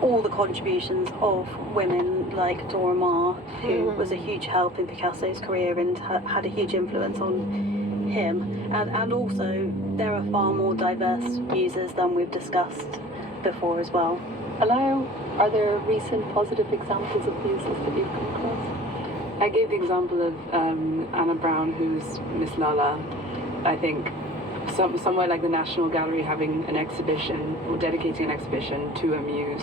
all the contributions of women like Dora Maar, who was a huge help in Picasso's career and had a huge influence on him. And also, there are far more diverse muses than we've discussed before as well. Alao, are there recent positive examples of muses that you've come across? I gave the example of Anna Brown, who's Miss Lala. I think somewhere like the National Gallery having an exhibition or dedicating an exhibition to a muse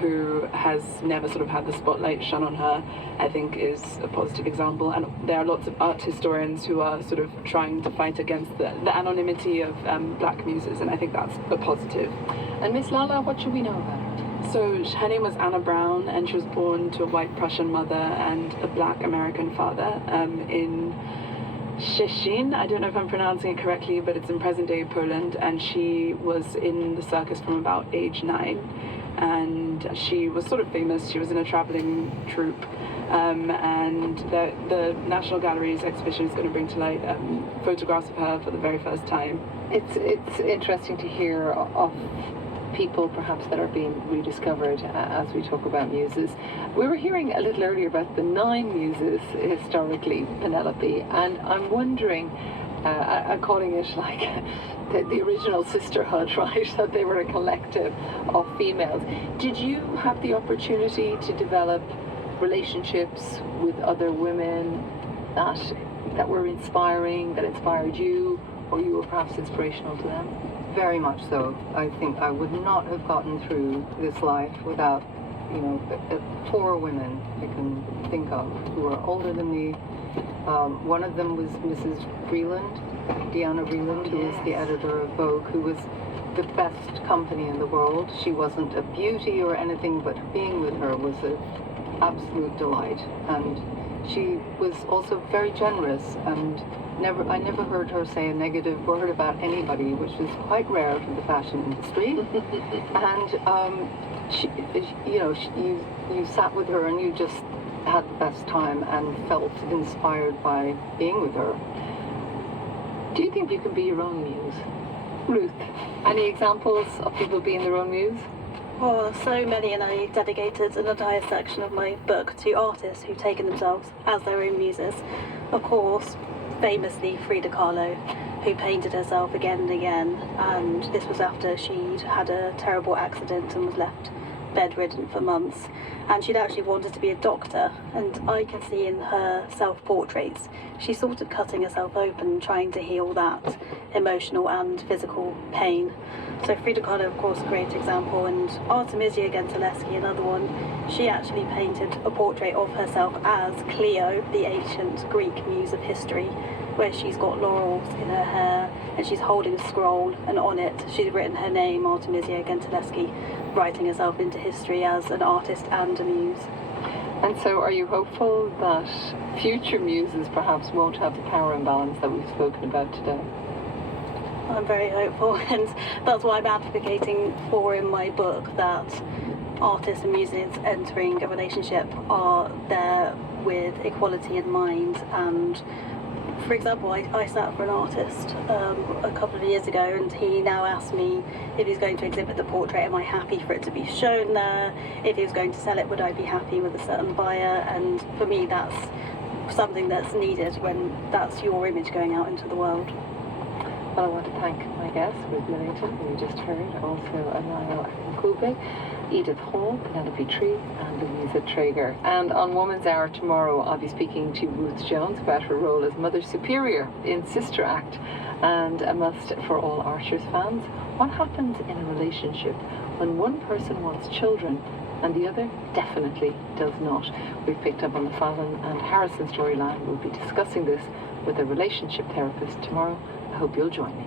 who has never sort of had the spotlight shone on her, I think is a positive example. And there are lots of art historians who are sort of trying to fight against the anonymity of black muses, and I think that's a positive. And Miss Lala, what should we know about her? So her name was Anna Brown, and she was born to a white Prussian mother and a black American father in Szczecin. I don't know if I'm pronouncing it correctly, but it's in present-day Poland, and she was in the circus from about age 9, and she was sort of famous. She was in a traveling troupe, and the National Gallery's exhibition is going to bring to light photographs of her for the very first time. It's interesting to hear of people perhaps that are being rediscovered as we talk about muses. We were hearing a little earlier about the 9 muses historically, Penelope, and I'm wondering, I'm calling it like the original sisterhood, right? That they were a collective of females. Did you have the opportunity to develop relationships with other women that were inspiring, that inspired you, or you were perhaps inspirational to them? Very much so. I think I would not have gotten through this life without, 4 women I can think of who are older than me. One of them was Mrs. Vreeland, Diana Vreeland, who was the editor of Vogue, who was the best company in the world. She wasn't a beauty or anything, but being with her was an absolute delight. And she was also very generous, and I never heard her say a negative word about anybody, which was quite rare for the fashion industry. And you sat with her and you just had the best time and felt inspired by being with her. Do you think you can be your own muse? Ruth, any examples of people being their own muse? Well, so many, and I dedicated an entire section of my book to artists who've taken themselves as their own muses. Of course, famously Frida Kahlo, who painted herself again and again, and this was after she'd had a terrible accident and was left bedridden for months, and she'd actually wanted to be a doctor, and I can see in her self-portraits she's sort of cutting herself open, trying to heal that, emotional and physical pain. So Frida Kahlo, of course, a great example, and Artemisia Gentileschi, another one. She actually painted a portrait of herself as Clio, the ancient Greek muse of history, where she's got laurels in her hair and she's holding a scroll, and on it she's written her name, Artemisia Gentileschi, writing herself into history as an artist and a muse. And so are you hopeful that future muses perhaps won't have the power imbalance that we've spoken about today? I'm very hopeful, and that's why I'm advocating for in my book that artists and muses entering a relationship are there with equality in mind. And for example, I sat for an artist a couple of years ago, and he now asked me if he's going to exhibit the portrait, am I happy for it to be shown there? If he was going to sell it, would I be happy with a certain buyer? And for me, that's something that's needed when that's your image going out into the world. Well, I want to thank my guests, Ruth Millington, who you just heard, also Anaya Nkube, Edith Hall, Penelope Tree, and Louisa Traeger. And on Woman's Hour tomorrow, I'll be speaking to Ruth Jones about her role as Mother Superior in Sister Act. And a must for all Archers fans: what happens in a relationship when one person wants children and the other definitely does not? We've picked up on the Fallon and Harrison storyline. We'll be discussing this with a relationship therapist tomorrow. I hope you'll join me.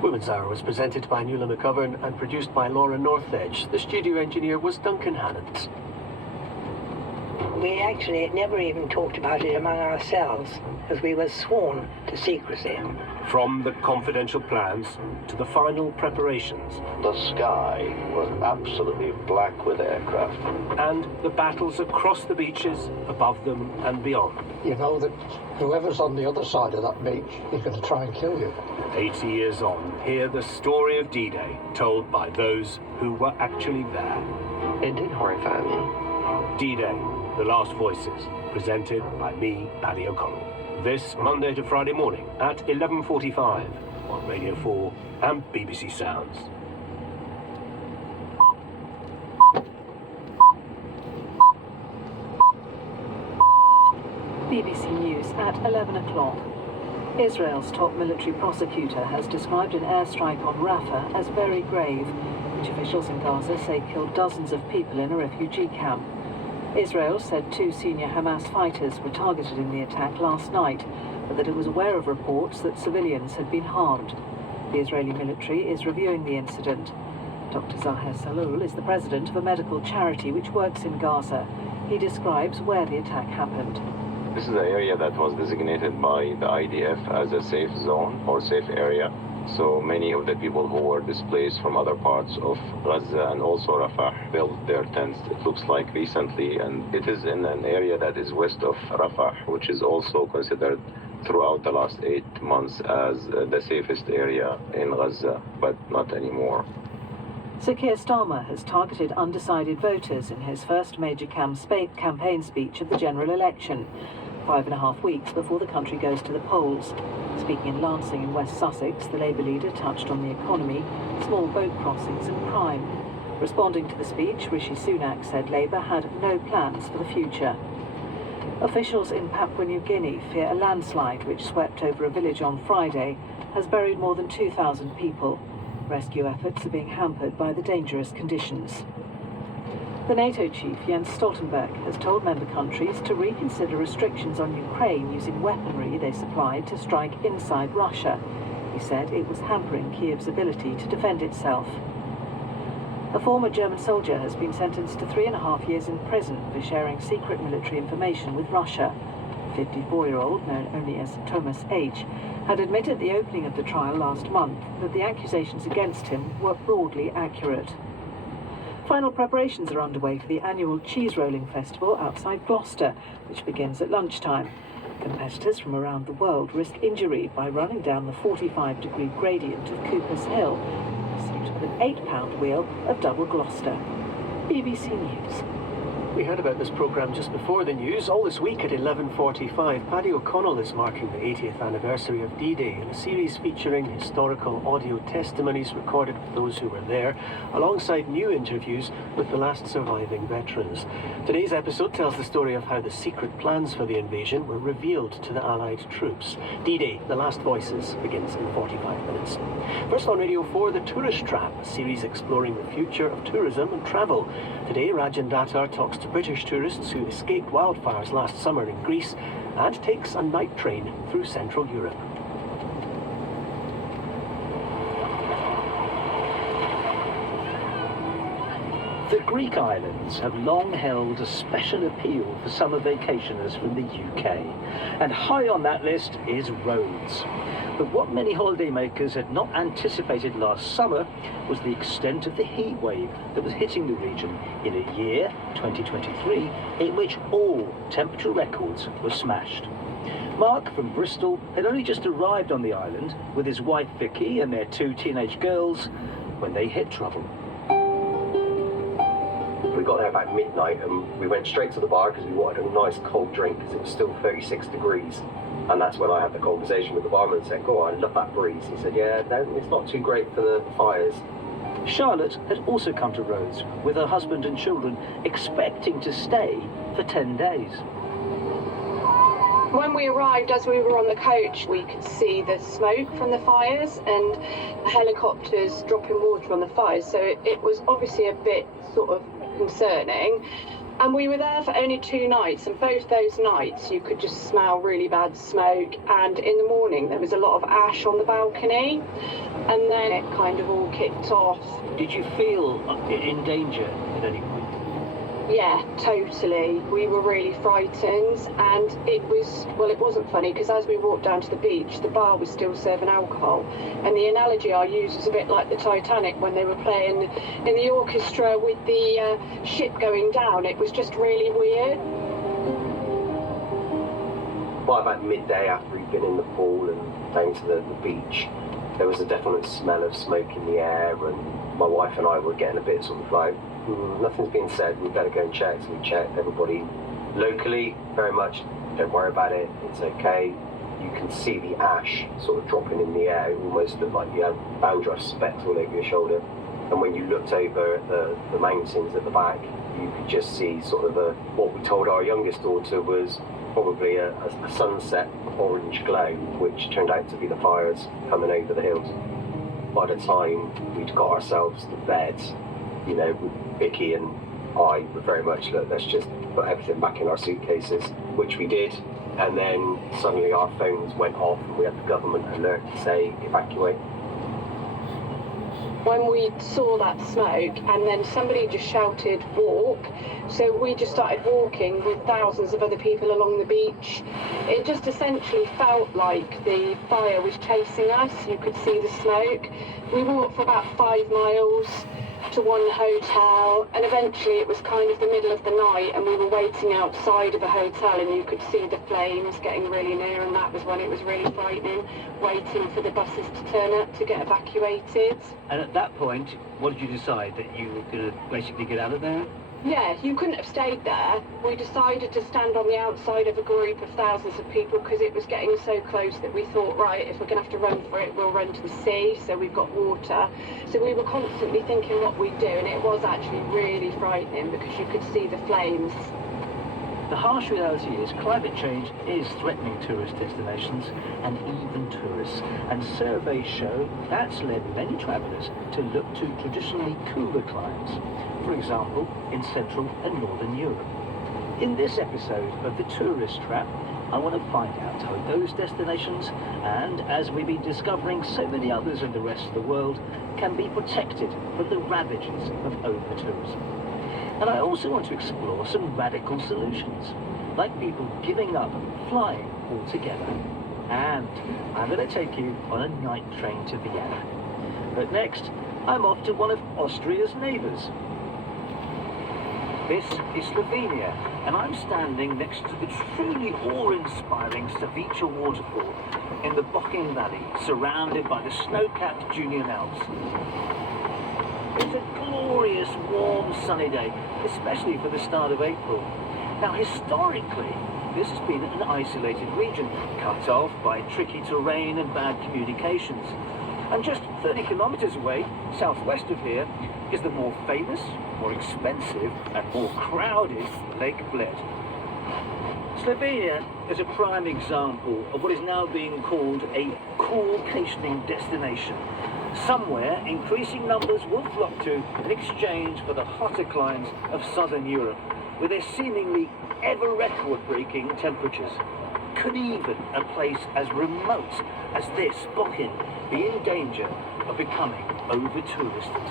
Women's Hour was presented by Nuala McGovern and produced by Laura Northedge. The studio engineer was Duncan Hannant. We actually never even talked about it among ourselves, as we were sworn to secrecy. From the confidential plans to the final preparations. The sky was absolutely black with aircraft. And the battles across the beaches, above them and beyond. You know that whoever's on the other side of that beach is going to try and kill you. 80 years on, hear the story of D-Day, told by those who were actually there. It did horrify me. D-Day, The Last Voices, presented by me, Paddy O'Connell. This Monday to Friday morning at 11:45 on Radio 4 and BBC Sounds. BBC News at 11 o'clock. Israel's top military prosecutor has described an airstrike on Rafah as very grave, which officials in Gaza say killed dozens of people in a refugee camp. Israel said 2 senior Hamas fighters were targeted in the attack last night, but that it was aware of reports that civilians had been harmed. The Israeli military is reviewing the incident. Dr. Zaher Salul is the president of a medical charity which works in Gaza. He describes where the attack happened. This is an area that was designated by the IDF as a safe zone or safe area. So many of the people who were displaced from other parts of Gaza and also Rafah built their tents, it looks like recently, and it is in an area that is west of Rafah, which is also considered throughout the last 8 months as the safest area in Gaza, but not anymore. Sir Keir Starmer has targeted undecided voters in his first major campaign speech of the general election, 5.5 weeks before the country goes to the polls. Speaking in Lancing in West Sussex, the Labour leader touched on the economy, small boat crossings and crime. Responding to the speech, Rishi Sunak said Labour had no plans for the future. Officials in Papua New Guinea fear a landslide which swept over a village on Friday has buried more than 2,000 people. Rescue efforts are being hampered by the dangerous conditions. The NATO chief, Jens Stoltenberg, has told member countries to reconsider restrictions on Ukraine using weaponry they supplied to strike inside Russia. He said it was hampering Kiev's ability to defend itself. A former German soldier has been sentenced to 3.5 years in prison for sharing secret military information with Russia. The 54-year-old, known only as Thomas H., had admitted at the opening of the trial last month that the accusations against him were broadly accurate. Final preparations are underway for the annual Cheese Rolling Festival outside Gloucester, which begins at lunchtime. Competitors from around the world risk injury by running down the 45-degree gradient of Cooper's Hill, pursuit of an 8-pound wheel of double Gloucester. BBC News. We heard about this programme just before the news. All this week at 11:45, Paddy O'Connell is marking the 80th anniversary of D-Day in a series featuring historical audio testimonies recorded with those who were there, alongside new interviews with the last surviving veterans. Today's episode tells the story of how the secret plans for the invasion were revealed to the Allied troops. D-Day, The Last Voices, begins in 45 minutes. First on Radio 4, The Tourist Trap, a series exploring the future of tourism and travel. Today, Rajan Datar talks to British tourists who escaped wildfires last summer in Greece and takes a night train through Central Europe. The Greek islands have long held a special appeal for summer vacationers from the UK, and high on that list is Rhodes. But what many holidaymakers had not anticipated last summer was the extent of the heat wave that was hitting the region in a year, 2023, in which all temperature records were smashed. Mark from Bristol had only just arrived on the island with his wife Vicky and their 2 teenage girls when they hit trouble. We got there about midnight and we went straight to the bar because we wanted a nice cold drink because it was still 36 degrees. And that's when I had the conversation with the barman and said, "Go on, I love that breeze." He said, "Yeah, no, it's not too great for the fires." Charlotte had also come to Rhodes with her husband and children, expecting to stay for 10 days. When we arrived, as we were on the coach, we could see the smoke from the fires and helicopters dropping water on the fires. So it was obviously a bit sort of concerning. And we were there for only 2 nights, and both those nights you could just smell really bad smoke, and in the morning there was a lot of ash on the balcony, and then it kind of all kicked off. Did you feel in danger at any point? Yeah, totally. We were really frightened, and it wasn't funny because as we walked down to the beach, the bar was still serving alcohol. And the analogy I used was a bit like the Titanic when they were playing in the orchestra with the ship going down. It was just really weird. By about midday, after we'd been in the pool and down to the beach, there was a definite smell of smoke in the air, and my wife and I were getting a bit sort of like, nothing's being said, we better go and check. So we checked. Everybody locally very much, don't worry about it, it's okay. You can see the ash sort of dropping in the air. It almost looked like you had boundrush specks all over your shoulder. And when you looked over at the mountains at the back, you could just see sort of what we told our youngest daughter was probably a sunset orange glow, which turned out to be the fires coming over the hills. By the time we'd got ourselves to bed, you know, Vicky and I were very much, look, let's just put everything back in our suitcases, which we did. And then suddenly our phones went off and we had the government alert to say evacuate. When we saw that smoke and then somebody just shouted walk, so we just started walking with thousands of other people along the beach. It just essentially felt like the fire was chasing us. You could see the smoke. We walked for about 5 miles to one hotel, and eventually it was kind of the middle of the night and we were waiting outside of a hotel and you could see the flames getting really near, and that was when it was really frightening, waiting for the buses to turn up to get evacuated. And at that point, what did you decide? That you were going to basically get out of there? Yeah, you couldn't have stayed there. We decided to stand on the outside of a group of thousands of people because it was getting so close that we thought, right, if we're going to have to run for it, we'll run to the sea, so we've got water. So we were constantly thinking what we'd do, and it was actually really frightening because you could see the flames. The harsh reality is climate change is threatening tourist destinations and even tourists, and surveys show that's led many travellers to look to traditionally cooler climes, for example in Central and Northern Europe. In this episode of The Tourist Trap, I want to find out how those destinations, and as we've been discovering so many others in the rest of the world, can be protected from the ravages of over-tourism. And I also want to explore some radical solutions, like people giving up flying altogether. And I'm going to take you on a night train to Vienna. But next, I'm off to one of Austria's neighbours. This is Slovenia, and I'm standing next to the truly awe-inspiring Savica waterfall in the Bohinj Valley, surrounded by the snow-capped Julian Alps. It's a glorious, warm, sunny day, especially for the start of April. Now, historically, this has been an isolated region, cut off by tricky terrain and bad communications. And just 30 kilometers away, southwest of here, is the more famous, more expensive, and more crowded Lake Bled. Slovenia is a prime example of what is now being called a cool-cationing destination. Somewhere, increasing numbers will flock to in exchange for the hotter climes of southern Europe, with their seemingly ever record-breaking temperatures. Could even a place as remote as this, Bokin, be in danger of becoming over-touristed?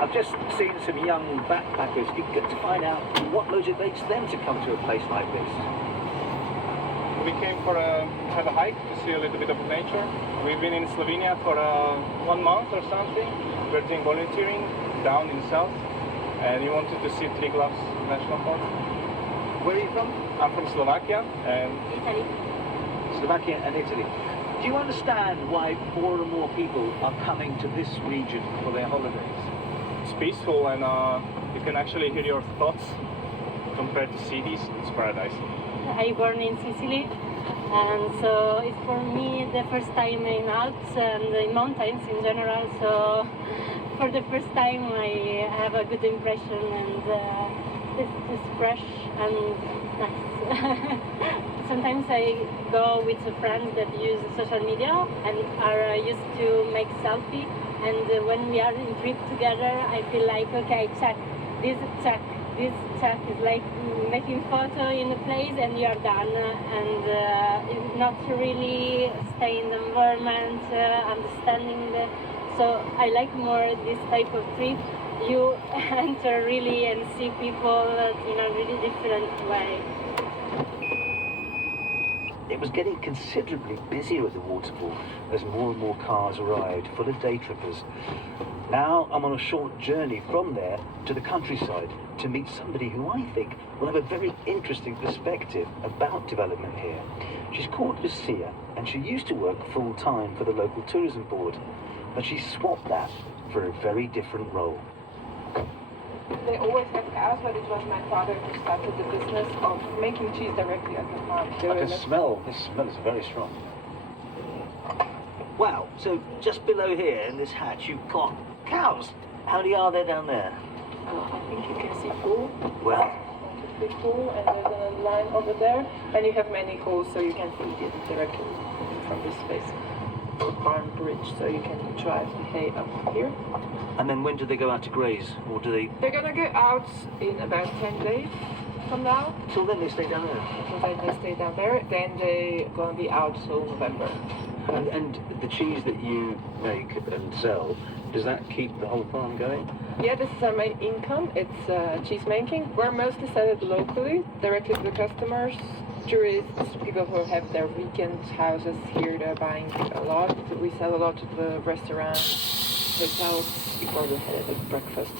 I've just seen some young backpackers eager to find out what motivates them to come to a place like this. We came for have a hike to see a little bit of nature. We've been in Slovenia for 1 month or something. We're doing volunteering down in the south, and we wanted to see Triglav National Park. Where are you from? I'm from Slovakia and Italy. Slovakia and Italy. Do you understand why more and more people are coming to this region for their holidays? it's peaceful, and you can actually hear your thoughts compared to cities. It's paradise. I born in Sicily, and so it's for me the first time in Alps and in mountains in general. So for the first time I have a good impression, and it's fresh and nice. Sometimes I go with a friend that use social media and are used to make selfie, and when we are in trip together I feel like, okay, check, this is like making photo in a place and you are done, and not really stay in the environment, understanding the, so I like more this type of trip. You enter really and see people in a really different way. It was getting considerably busier at the waterfall as more and more cars arrived, full of day trippers. Now I'm on a short journey from there to the countryside to meet somebody who I think will have a very interesting perspective about development here. She's called Lucia, and she used to work full-time for the local tourism board, but she swapped that for a very different role. They always have cows, but it was my father who started the business of making cheese directly at the farm. I can smell, this smell is very strong. Wow, so just below here in this hatch you've got cows. How many are there down there? I think you can see 4. Well, 1, 2, 3, 4, and there's a line over there. And you have many holes, so you can feed it directly from this space. The barn bridge, so you can drive the hay up here. and then when do they go out to graze, or do they? They're gonna go out in about 10 days from now. Till then they stay down there? So then they stay down there, then they're gonna be out till November. And the cheese that you make and sell, does that keep the whole farm going? Yeah, this is our main income. It's cheese making. We're mostly sell it locally, directly to the customers. Tourists, people who have their weekend houses here, they're buying a lot. We sell a lot to the restaurants, hotels. Before we had a breakfast,